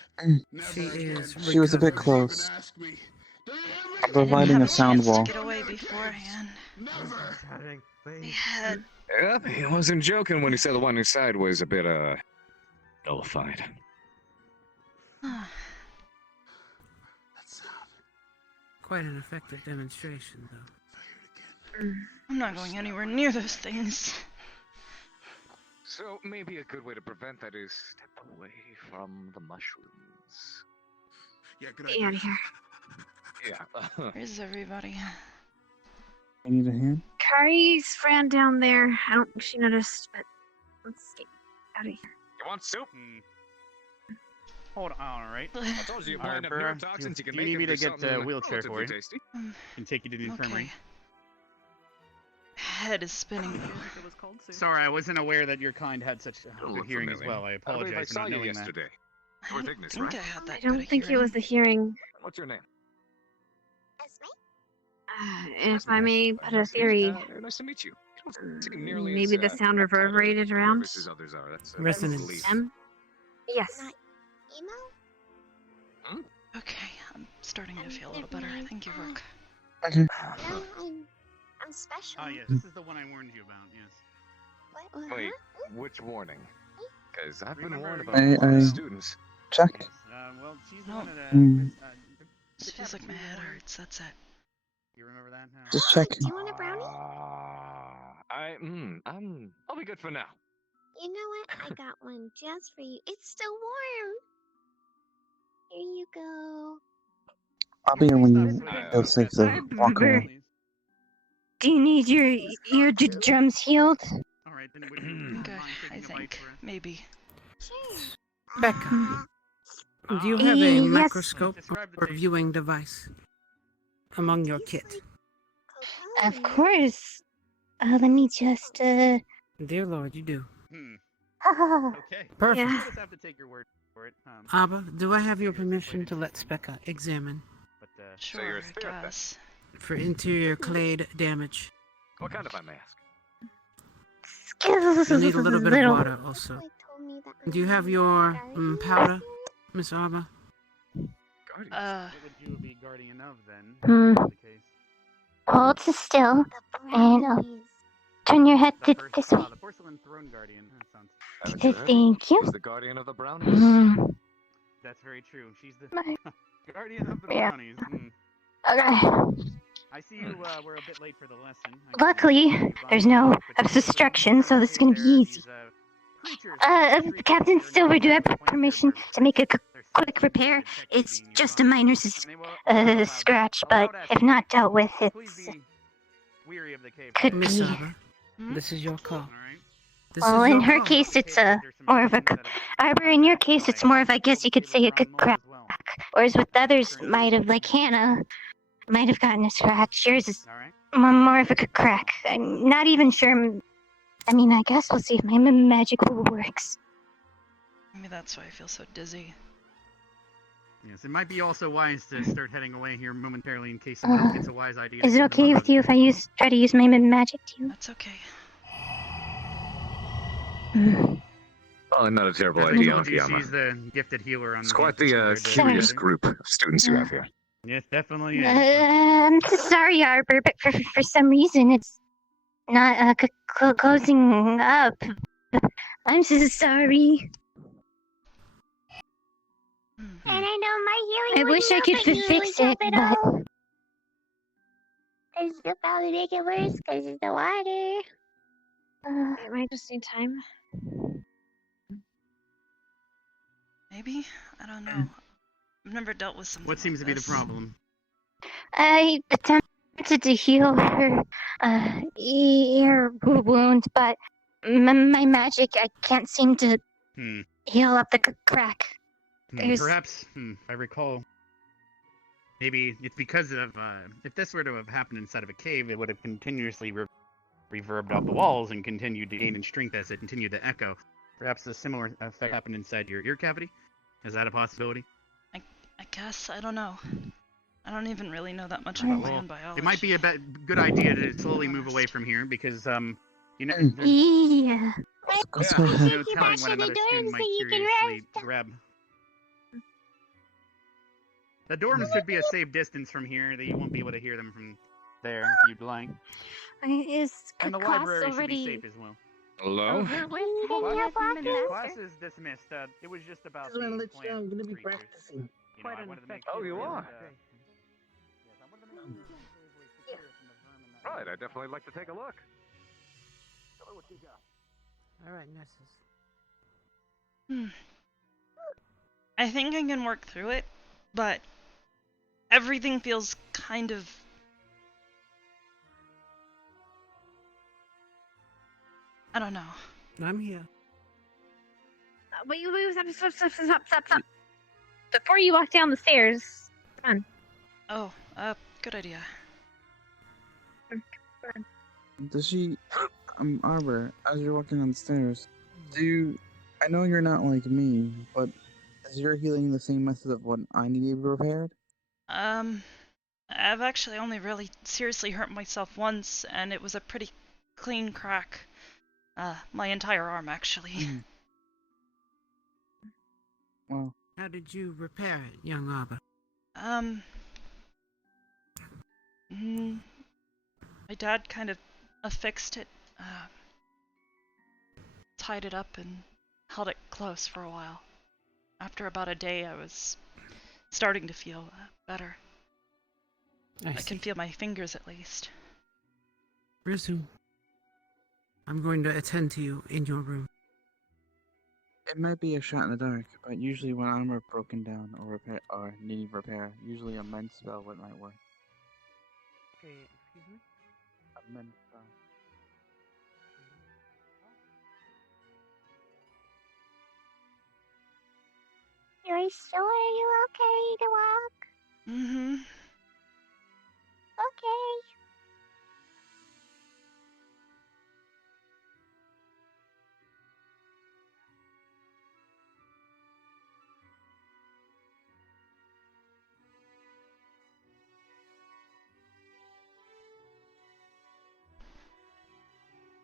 Never She again. is She was a bit recovering. close. Even ask me. Do you hear me? I'm providing have a a sound chance to wall. get away beforehand. Never. My head. Yep, he wasn't joking when he said the one inside was a bit nullified. Ah, That sound. Quite an effective demonstration, though. If I hear it again. I'm not going anywhere near those things. So maybe a good way to prevent that is step away from the mushrooms. Yeah, good Get out of here. Yeah. Where's everybody? I need a hand. Kari's ran down there. I don't think she noticed, but let's get out of here. You want soup? Hold on, alright. I told you, applying up Arbor, neurotoxins, you can do you make need me them to do get something the wheelchair for relatively you? tasty. Can take you to the infirmary. Okay. Head is spinning. Sorry, I wasn't aware that your kind had such good Look hearing as familiar. well. I I believe I apologize for saw not you knowing yesterday. I With don't Ignis, think right? I had that I good don't a think it hearing. was the hearing. What's your name? If I may put a theory, Nice to meet you. You don't seem nearly maybe as, the sound direct-eyed or reverberated around. nervous as others are. That's Resonance. belief. Yes. Not emo? Okay, I'm starting to feel a little better. Thank you, Rook. Okay. No, I'm special. Ah, yes, this is the one I warned you about, yes. What? Wait, which warning? Because I've been Remember, warned about I- all my I- students. Check. Yes, well, she's the No. one that, This feels like my head hurts, that's it. You remember that? No. Just check. Do you want a brownie? I'll be good for now. You know what? I got one just for you. It's still warm. Here you go. I'll be here when you Stop feel safe to walk Arbor. away. Do you need your eardrums healed? Alright, then would you Okay, mind I taking a bite think. for Maybe. Sure. Becca, do you have a Yes. microscope Describe the or taste. viewing device among your kit? Of course. Let me just, Dear Lord, you do. Okay. Perfect. Yeah. I just have to take your word for it. Abba, do I have your permission to let Specca examine But, Sure, you're a I spirit then? guess. for interior clade damage? What kind, if I may ask? You'll need a little bit of water also. Like told me that Do you have I'm your guardian. powder, Miss Abba? Guardians. what would you be guardian of then? Hmm. If that was the case? hold still The and brownies. turn your head The this way. the porcelain throne guardian. That sounds. Haven't you heard? Thank you. She's the guardian of the brownies. Mm, That's very true. She's the my- guardian of the Yeah. brownies. okay. I see you were a bit late for the lesson. I can Luckily, you there's by- no but obstruction, so this is gonna be easy. Captain Silver, do I have permission to make a quick repair? It's just a minor scratch, but if not dealt with, it's weary of the cave. could Miss be. Abba, this is your call. All right. This Well, is in your her call. case, it's more of a Arbor. In your case, it's more of, I guess you could say, a crack. Whereas with the others, might have, like Hannah, might have gotten a scratch. Yours is All right. more of a crack. I'm not even sure. I mean, I guess we'll see if my magic works. Maybe that's why I feel so dizzy. Yes, it might be also wise to start heading away here momentarily in case someone gets a wise idea. Is to it get them okay out with of- you if I try to use my magic too? That's okay. Probably not a terrible As I idea, told you, Akiyama. she's the gifted healer on It's the quite campus the compared to curious the other. group of students you have here. Yes, definitely is. I'm sorry, Arbor, but for some reason it's not closing up. I'm so sorry. And I know my healing. I wish I could fix it, but It'll probably make it worse because of the water. it might just need time. Maybe? I don't know. I've never dealt with something What seems like to be the this. problem? I attempted to heal her ear wound, but my magic, I can't seem to Hmm. heal up the crack. There's- Perhaps, I recall. Maybe it's because of if this were to have happened inside of a cave, it would have continuously reverbed off the walls and continued to gain in strength as it continued to echo. Perhaps a similar effect happened inside your ear cavity. Is that a possibility? I guess. I don't know. I don't even really know that much about my own biology. It might be a good idea to slowly move away from here because you know. Yeah. Let's Yeah, go there's ahead. no telling when another student might curiously grab. The dorms should be a safe distance from here, that you won't be able to hear them from there if you'd like. Is And the class library should already be safe as well. Hello? over with? Have you been the Class master? is dismissed. It was just about Just wanna the let you know, I'm plant gonna be creatures. practicing. You know, I wanted to make Oh, sure you that, are? yes, I wanted to make sure that it was secure from the vermin Right, I'd definitely like to take a look. Tell me what you got. All right, nurses. I think I can work through it, but everything feels kind of... I don't know. I'm here. Wait, stop. Before you walk down the stairs, come on. Oh, good idea. Does she, Arbor, as you're walking downstairs, I know you're not like me, but is your healing the same method of what I need to be repaired? I've actually only really seriously hurt myself once, and it was a pretty clean crack. My entire arm, actually. Well, how did you repair it, young Arbor? My dad kind of affixed it, tied it up, and held it close for a while. After about a day, I was starting to feel better. I can feel my fingers, at least. Resume. I'm going to attend to you in your room. it might be a shot in the dark, but usually when I'm broken down or needing repair, usually a mend spell might work. Okay, excuse me? A mend spell. You're sure you're okay to walk? Mm-hmm. Okay.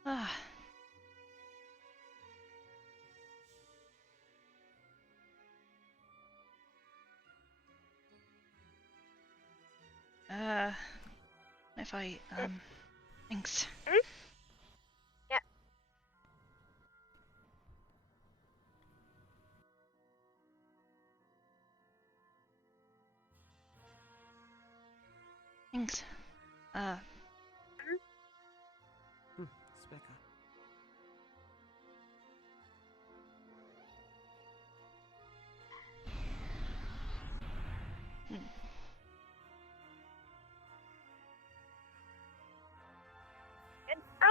Ah. If I, thanks. Yeah. Thanks. Specker.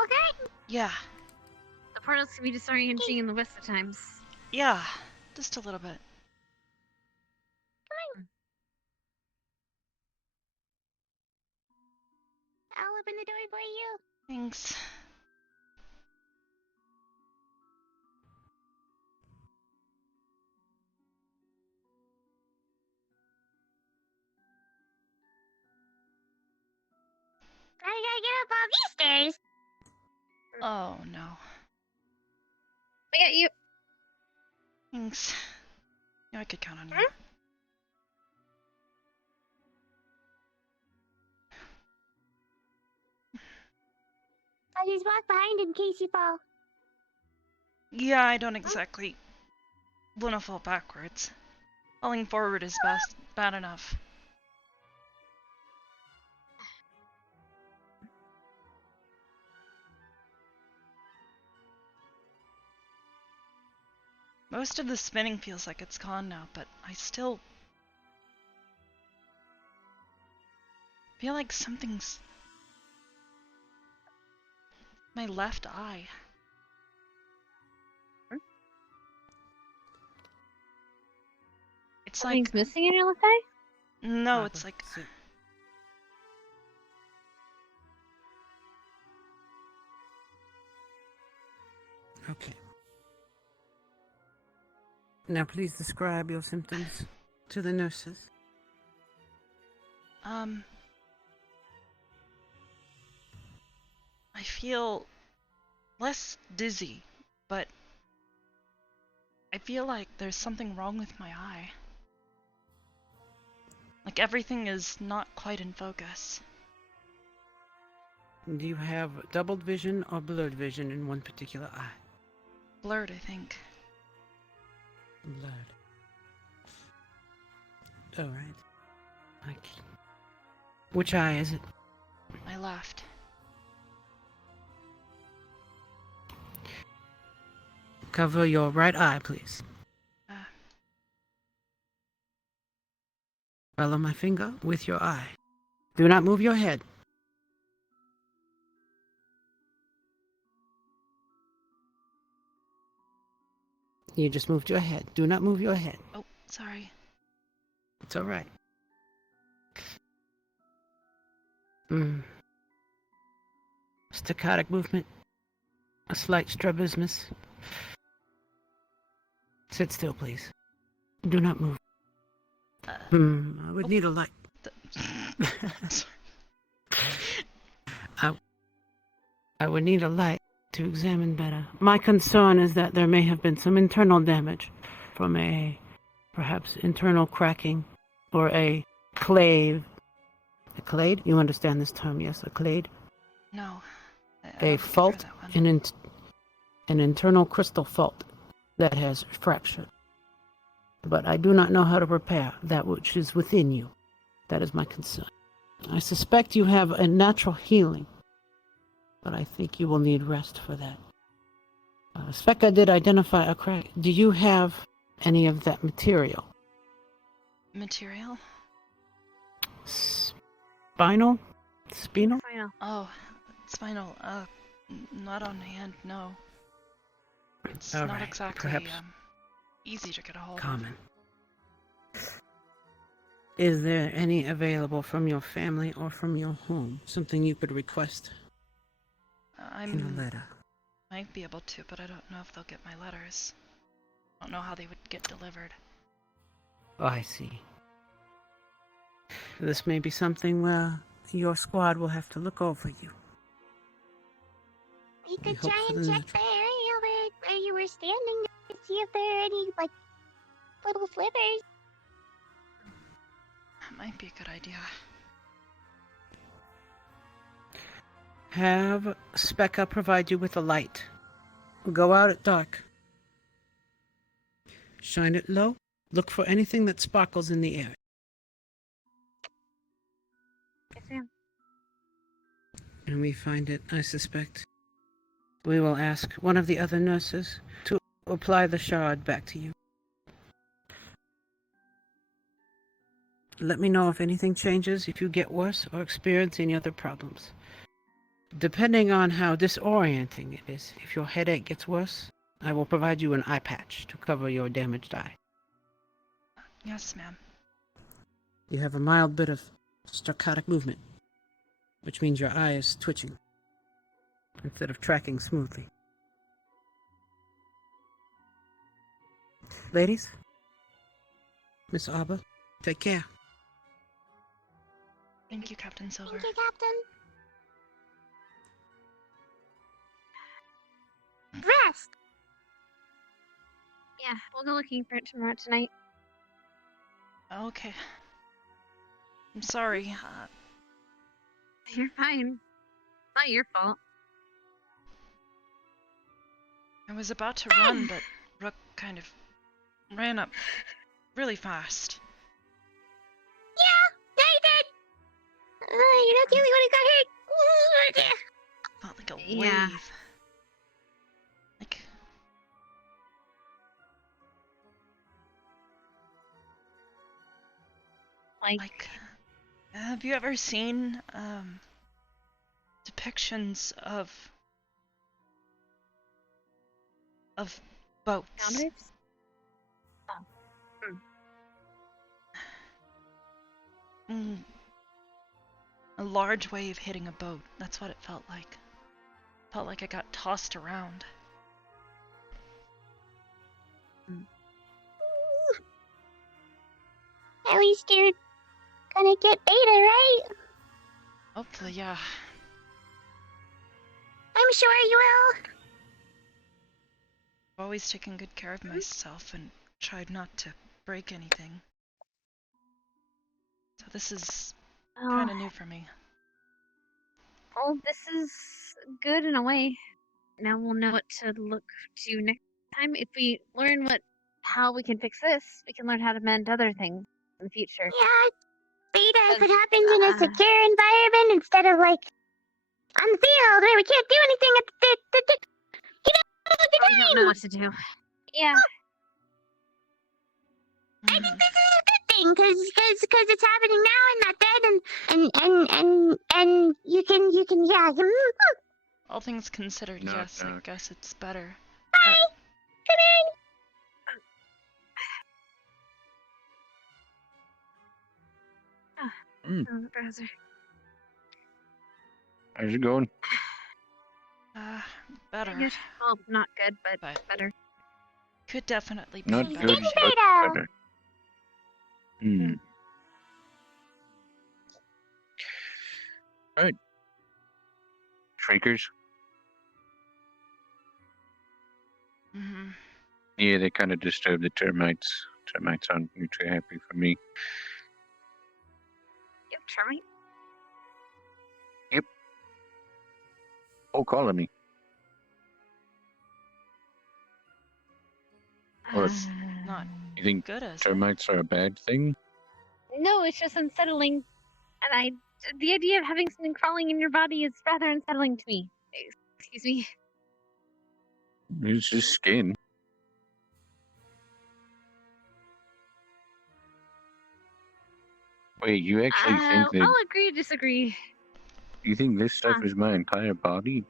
Okay. Yeah. The portals can be disorienting in the best of times. Yeah. Just a little bit. I'll open the door for you. Thanks. I gotta get up all these stairs. Oh, no. I got you. Thanks. Yeah, I could count on you. I'll just walk behind in case you fall. Yeah, I don't exactly want to fall backwards. Falling forward is bad enough. Most of the spinning feels like it's gone now, but I still feel like something's... my left eye. It's Something's like... missing in your left eye? No, it's like... Okay. Now please describe your symptoms to the nurses. I feel less dizzy, but I feel like there's something wrong with my eye. Like everything is not quite in focus. Do you have doubled vision or blurred vision in one particular eye? Blurred, I think. Blurred. Alright. Okay. Which eye is it? My left. Cover your right eye, please. Follow my finger with your eye. Do not move your head. You just moved your head. Do not move your head. Oh, sorry. It's all right. Staccatic movement. A slight strabismus. Sit still, please. Do not move. I would need a light. I would need a light to examine better. My concern is that there may have been some internal damage from a perhaps internal cracking or a clave. A clade? You understand this term, yes? A clade? No. A fault, an internal crystal fault that has fractured. But I do not know how to repair that which is within you. That is my concern. I suspect you have a natural healing, but I think you will need rest for that. Sveka did identify a crack. Do you have any of that material? Material? Spinal? Spinal? Spinal. Oh, spinal. Not on hand, no. It's All not right, exactly perhaps easy to get a hold common. Is there any available from your family or from your home? Something you could request in a letter? Might be able to, but I don't know if they'll get my letters. I don't know how they would get delivered. Oh, I see. This may be something where your squad will have to look over you. We could hope try for and the check the area where you were standing to see if there are any, like, little slivers. That might be a good idea. Have Specca provide you with a light. Go out at dark. Shine it low. Look for anything that sparkles in the air. Yes, ma'am. And we find it, I suspect. We will ask one of the other nurses to apply the shard back to you. Let me know if anything changes, if you get worse or experience any other problems. Depending on how disorienting it is, if your headache gets worse, I will provide you an eye patch to cover your damaged eye. Yes, ma'am. You have a mild bit of staccatic movement, which means your eye is twitching instead of tracking smoothly. Ladies, Miss Arbor, take care. Thank you, Captain Silver. Thank you, Captain. Rest! Yeah, we'll go looking for it tomorrow tonight. Okay. I'm sorry. You're fine. It's not your fault. I was about to run, but Rook kind of ran up really fast. Yeah, I did! You're not the only one who got hurt. Felt like a Yeah. wave. Like, have you ever seen depictions of boats? Sound waves? Oh. A large wave hitting a boat. That's what it felt like. Felt like I got tossed around. At least you're gonna get Beta, right? Hopefully, yeah. I'm sure you will. I've always taken good care of myself and tried not to break anything. So this is kind of new for me. Well, this is good in a way. Now we'll know what to look to next time. If we learn how we can fix this, we can learn how to mend other things in the future. Yeah, Beta, if it happens in a secure environment instead of, like, on the field where we can't do anything at the I don't know what to do. Yeah. I think this is a good thing because it's happening now and not then and you can yeah. All things considered, Knock, yes, I knock. guess it's better. Hi, come Mm. Oh, browser. How's it going? Better. Good. Well, not good, but better. Could definitely be Not better. good, but better. Hmm. Alright. Shriekers? Mm-hmm. Yeah, they kind of disturb the termites. Termites aren't too happy for me. You have termite? Yep. Whole colony. Not You think good as termites are a bad thing? No, it's just unsettling. And the idea of having something crawling in your body is rather unsettling to me. Excuse me. It's just skin. Wait, you actually think that... I'll agree to disagree. You think this stuff is my entire body?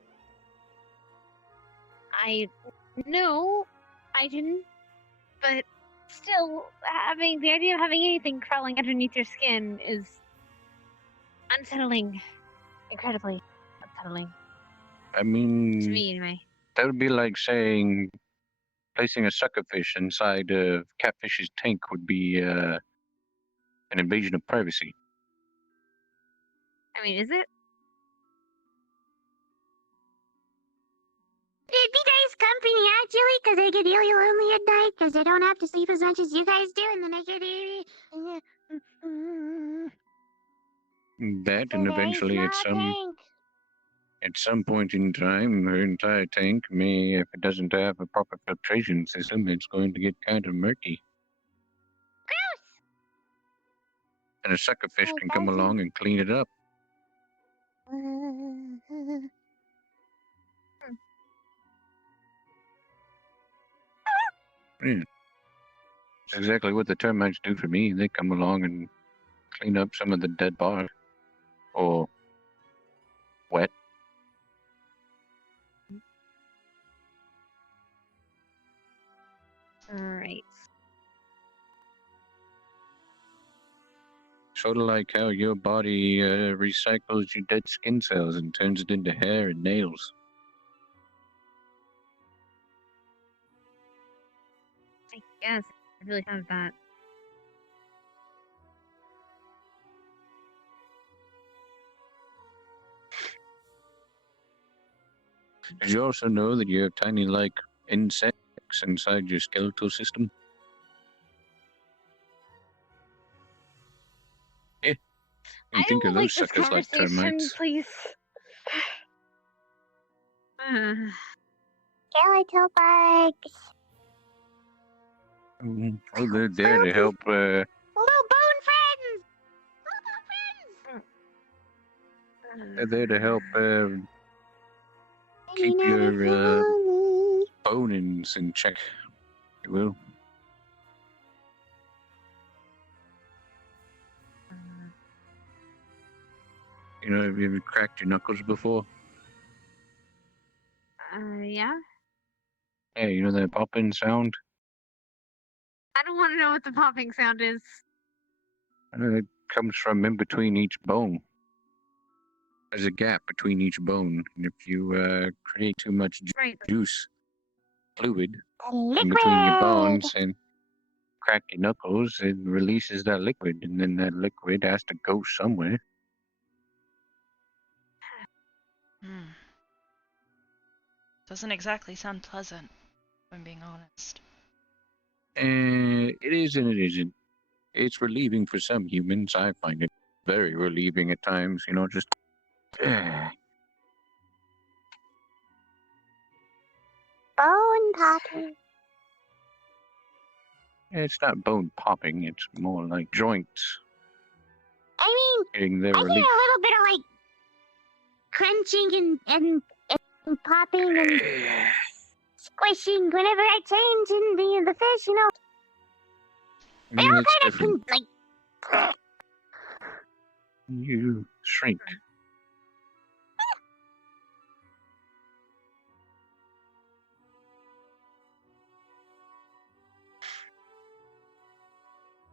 No, I didn't. But still, the idea of having anything crawling underneath your skin is unsettling. Incredibly unsettling. I mean... To me, anyway. That would be like saying placing a suckerfish inside a catfish's tank would be an invasion of privacy. I mean, is it? It'd be nice company actually, because I get really lonely at night because I don't have to sleep as much as you guys do, and then I get That, and eventually at some point in time, her entire tank may, if it doesn't have a proper filtration system, it's going to get kind of murky. Gross! And a suckerfish Oh, can come doesn't- along and clean it up. Yeah. That's exactly what the termites do for me. They come along and clean up some of the dead bark. Or wet. Right. Sort of like how your body recycles your dead skin cells and turns it into hair and nails. I guess. I really have that. Did you also know that you have tiny, like, insects inside your skeletal system? Yeah. You think of those suckers like termites. Please. Skeletal bugs. Oh, they're there to help, Little bone friends! they're there to help, keep your, bonings in check, if you will. You know, have you ever cracked your knuckles before? Yeah? Hey, you know that popping sound? I don't want to know what the popping sound is. I know it comes from in between each bone. There's a gap between each bone, and if you create too much juice, fluid, in between your bones and crack your knuckles, it releases that liquid, and then that liquid has to go somewhere. Doesn't exactly sound pleasant, if I'm being honest. It is and it isn't. It's relieving for some humans. I find it very relieving at times, you know, just... Bone popping. It's not bone popping, it's more like joints I getting mean, their I get a relief. little bit of like crunching and popping and squishing whenever I change in the fish, you know. They all It's kind of different. like. You shrink.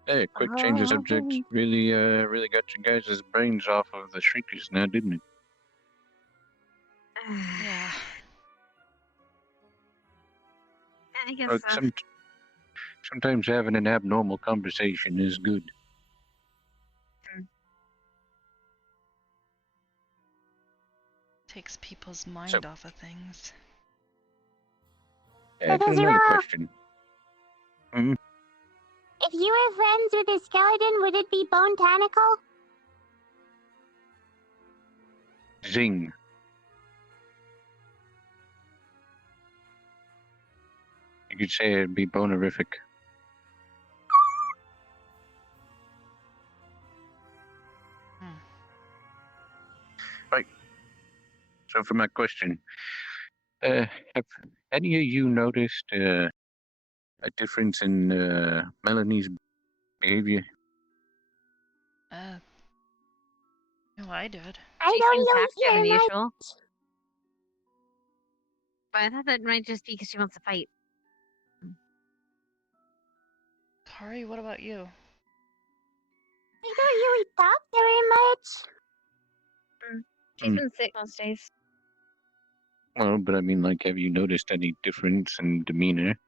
Hey, quick change of subject. Really got you guys' brains off of the shrinkers now, didn't it? Yeah. I guess Look, so. sometimes having an abnormal conversation is good. Takes people's mind off of things. I got another question. If you were friends with a skeleton, would it be botanical? Zing. You could say it'd be bonerific. Right. So for my question, have any of you noticed a difference in Melanie's behavior? No, I did. She don't seems know happier than either, usual. But I thought that might just be because she wants to fight. Kari, what about you? I don't really talk very much. She's been sick most days. Well, but I mean, like, have you noticed any difference in demeanor?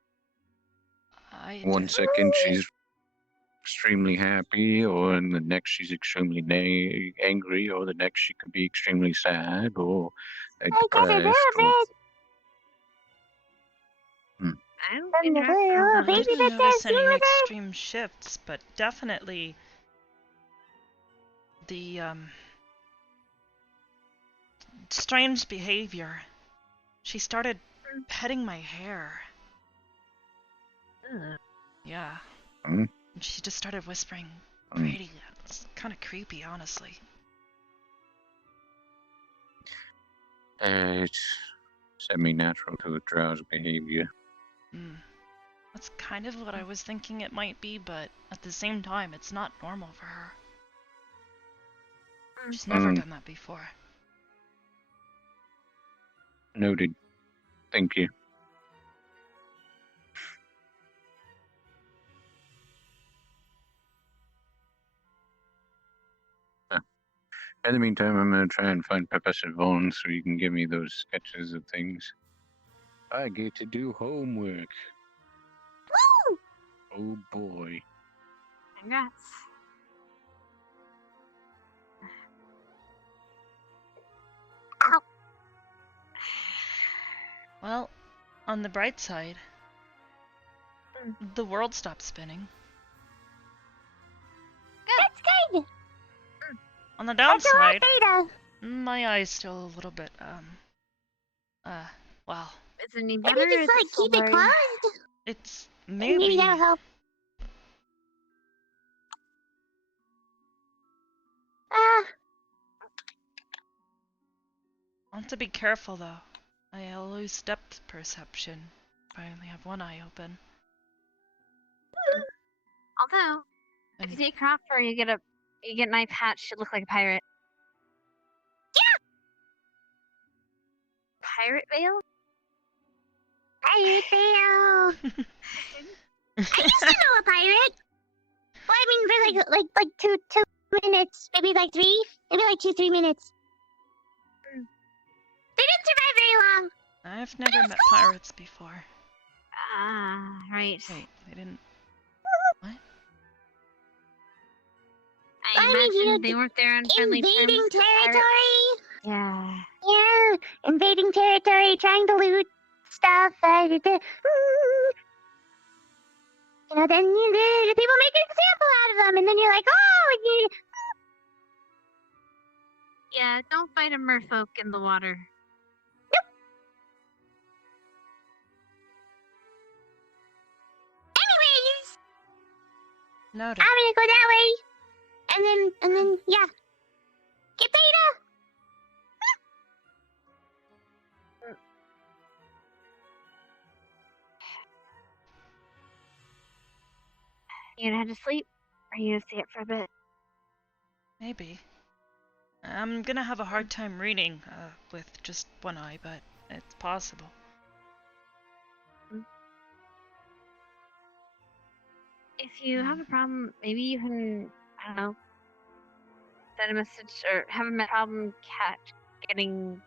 One second she's extremely happy, or in the next she's extremely angry, or the next she could be extremely sad, or depressed. I don't interact with I them. didn't notice any extreme shifts, but definitely the strange behavior. She started petting my hair. Yeah. Hmm? She just started whispering pretty. It's kind of creepy, honestly. It's semi-natural to a drow's behavior. That's kind of what I was thinking it might be, but at the same time, it's not normal for her. She's never done that before. Noted. Thank you. In the meantime, I'm going to try and find Professor Vaughn so you can give me those sketches of things. I get to do homework. Woo! Oh boy. Congrats. Ow. Well, on the bright side, the world stopped spinning. That's good. On the downside, Beta. my eye's still a little bit, well, Is it any Maybe better? just like keep it closed. it's Maybe that'll help. I want to be careful though. I'll lose depth perception if I only have one eye open. Although, if you take her off her, you get an eye patch to look like a pirate. Yeah. Pirate veil. Pirate veil. I used to know a pirate. Well, I mean, for like two minutes, maybe like 2-3 minutes. They didn't survive very long. I've never met pirates before. Ah, right. Wait, they didn't. What? I imagine they weren't there on friendly terms. Invading territory. Yeah. Yeah, invading territory, trying to loot stuff. You know, then the people make an example out of them, and then you're like, oh, Yeah, don't fight a merfolk in the water. Anyways, Noted. I'm gonna go that way, and then, yeah. Get beta. You gonna head to sleep? Or are you gonna stay up for a bit? Maybe. I'm gonna have a hard time reading with just one eye, but it's possible. If you have a problem, maybe you can, I don't know, send a message or have a problem getting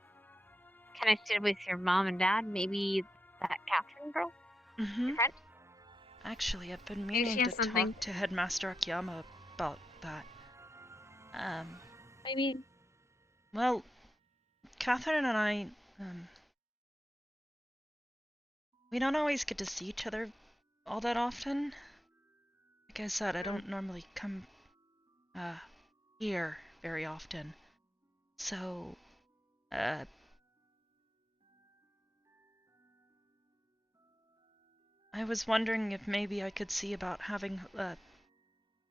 connected with your mom and dad. Maybe that Catherine girl, your friend. Actually, I've been Maybe she meaning to has something. talk to Headmaster Akiyama about that. Maybe. Well, Catherine and I, we don't always get to see each other all that often. Like I said, I don't normally come, here very often. So, I was wondering if maybe I could see about having,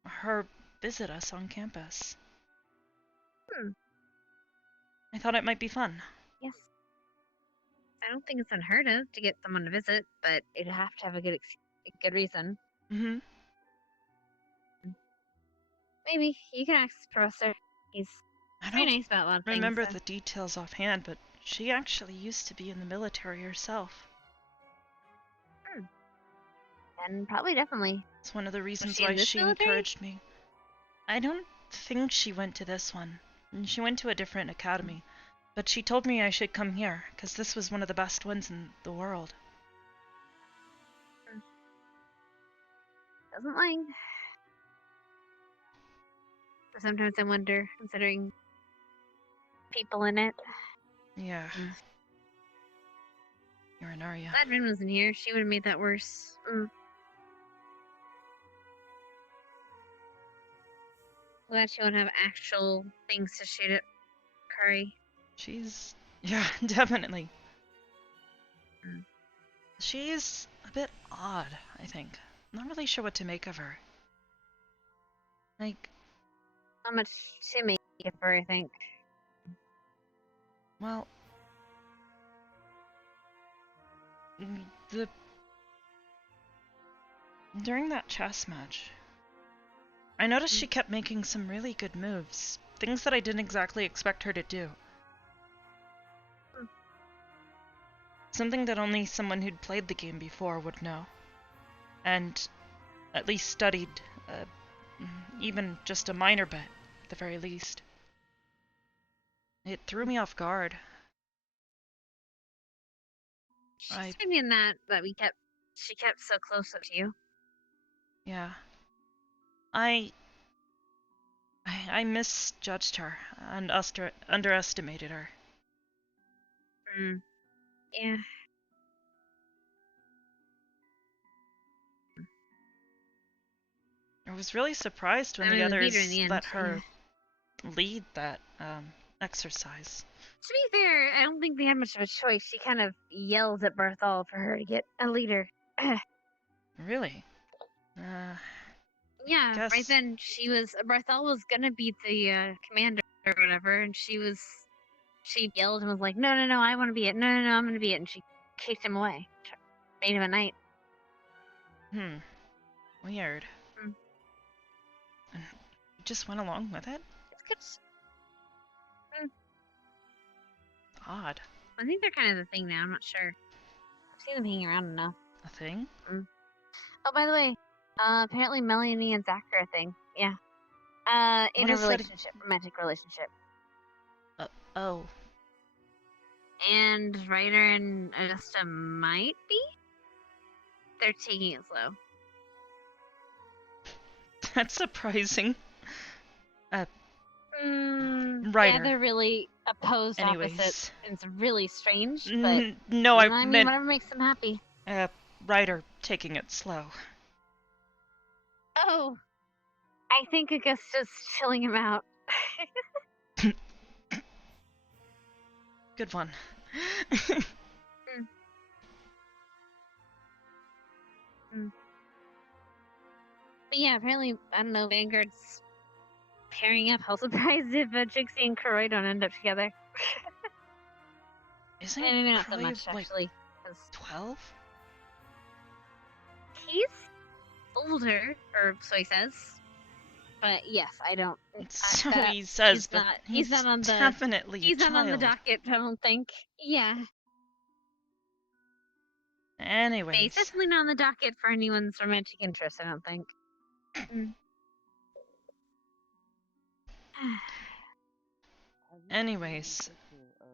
her visit us on campus. I thought it might be fun. Yes. I don't think it's unheard of to get someone to visit, but it'd have to have a good reason. Mm-hmm. Maybe you can ask the professor. He's pretty nice about a lot of things. Remember So. the details offhand, but she actually used to be in the military herself. And probably definitely. It's one of the reasons she in why this she military? encouraged me. I don't think she went to this one. She went to a different academy. But she told me I should come here, because this was one of the best ones in the world. Doesn't lie. But sometimes I wonder, considering people in it. Yeah. You're an Arya. Glad Rin wasn't here. She would have made that worse. Glad she won't have actual things to shoot at Kari. Yeah, definitely. She's a bit odd, I think. Not really sure what to make of her. Like... Not much to make of her, I think. Well... During that chess match, I noticed she kept making some really good moves. Things that I didn't exactly expect her to do. Something that only someone who'd played the game before would know. And at least studied, even just a minor bit, at the very least. It threw me off guard. She's maybe in that she kept so close up to you. Yeah. I misjudged her and underestimated her. Yeah. I was really surprised when the others let her lead that exercise. To be fair, I don't think they had much of a choice. She kind of yelled at Barthol for her to get a leader. Really? Yeah, right then Barthol was gonna be the commander or whatever, and she yelled and was like, no, I want to be it. No, I'm gonna be it. And she kicked him away. Made him a knight. Weird. And you just went along with it? It's good. Odd. I think they're kind of the thing now. I'm not sure. I've seen them hanging around enough. A thing? Oh, by the way, apparently Melanie and Zach are a thing. Yeah. In a relationship, romantic relationship. Oh. And Ryder and Augusta might be? They're taking it slow. That's surprising. Ryder. Yeah, they're really opposed opposites. It's really strange, but... No, I mean, meant... whatever makes them happy. Ryder taking it slow. Oh. I think Augusta's chilling him out. Good one. But yeah, apparently, I don't know, Vanguard's pairing up. How surprised if Trixie and Kuroi don't end up together. Isn't maybe not so Kuroi much, like actually. 12? He's older, or so he says. But yes, I don't. So that- he says, but he's not on the definitely he's a not on the child. docket. I don't think. Yeah, Anyways. he's definitely not on the docket for anyone's romantic interest. I don't think. Anyways,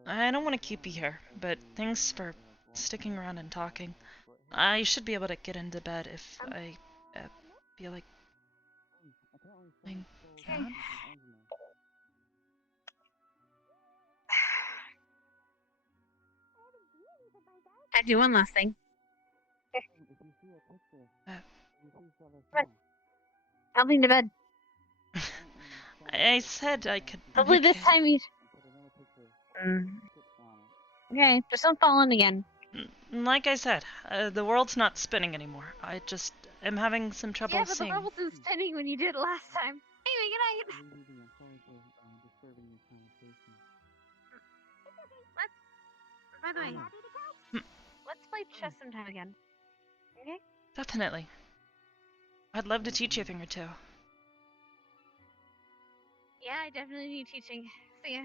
I don't want to keep you here, but thanks for sticking around and talking. I should be able to get into bed if I feel like laying down. I do one last thing. Help me to bed. I said I could. Hopefully make this it. time you. Okay, just don't fall in again. Like I said, the world's not spinning anymore. I just am having some trouble Yeah, but seeing. the world was spinning when you did it last time. Anyway, good night. By the way, let's play chess sometime again. Okay? Definitely. I'd love to teach you a thing or two. Yeah, I definitely need teaching. See ya.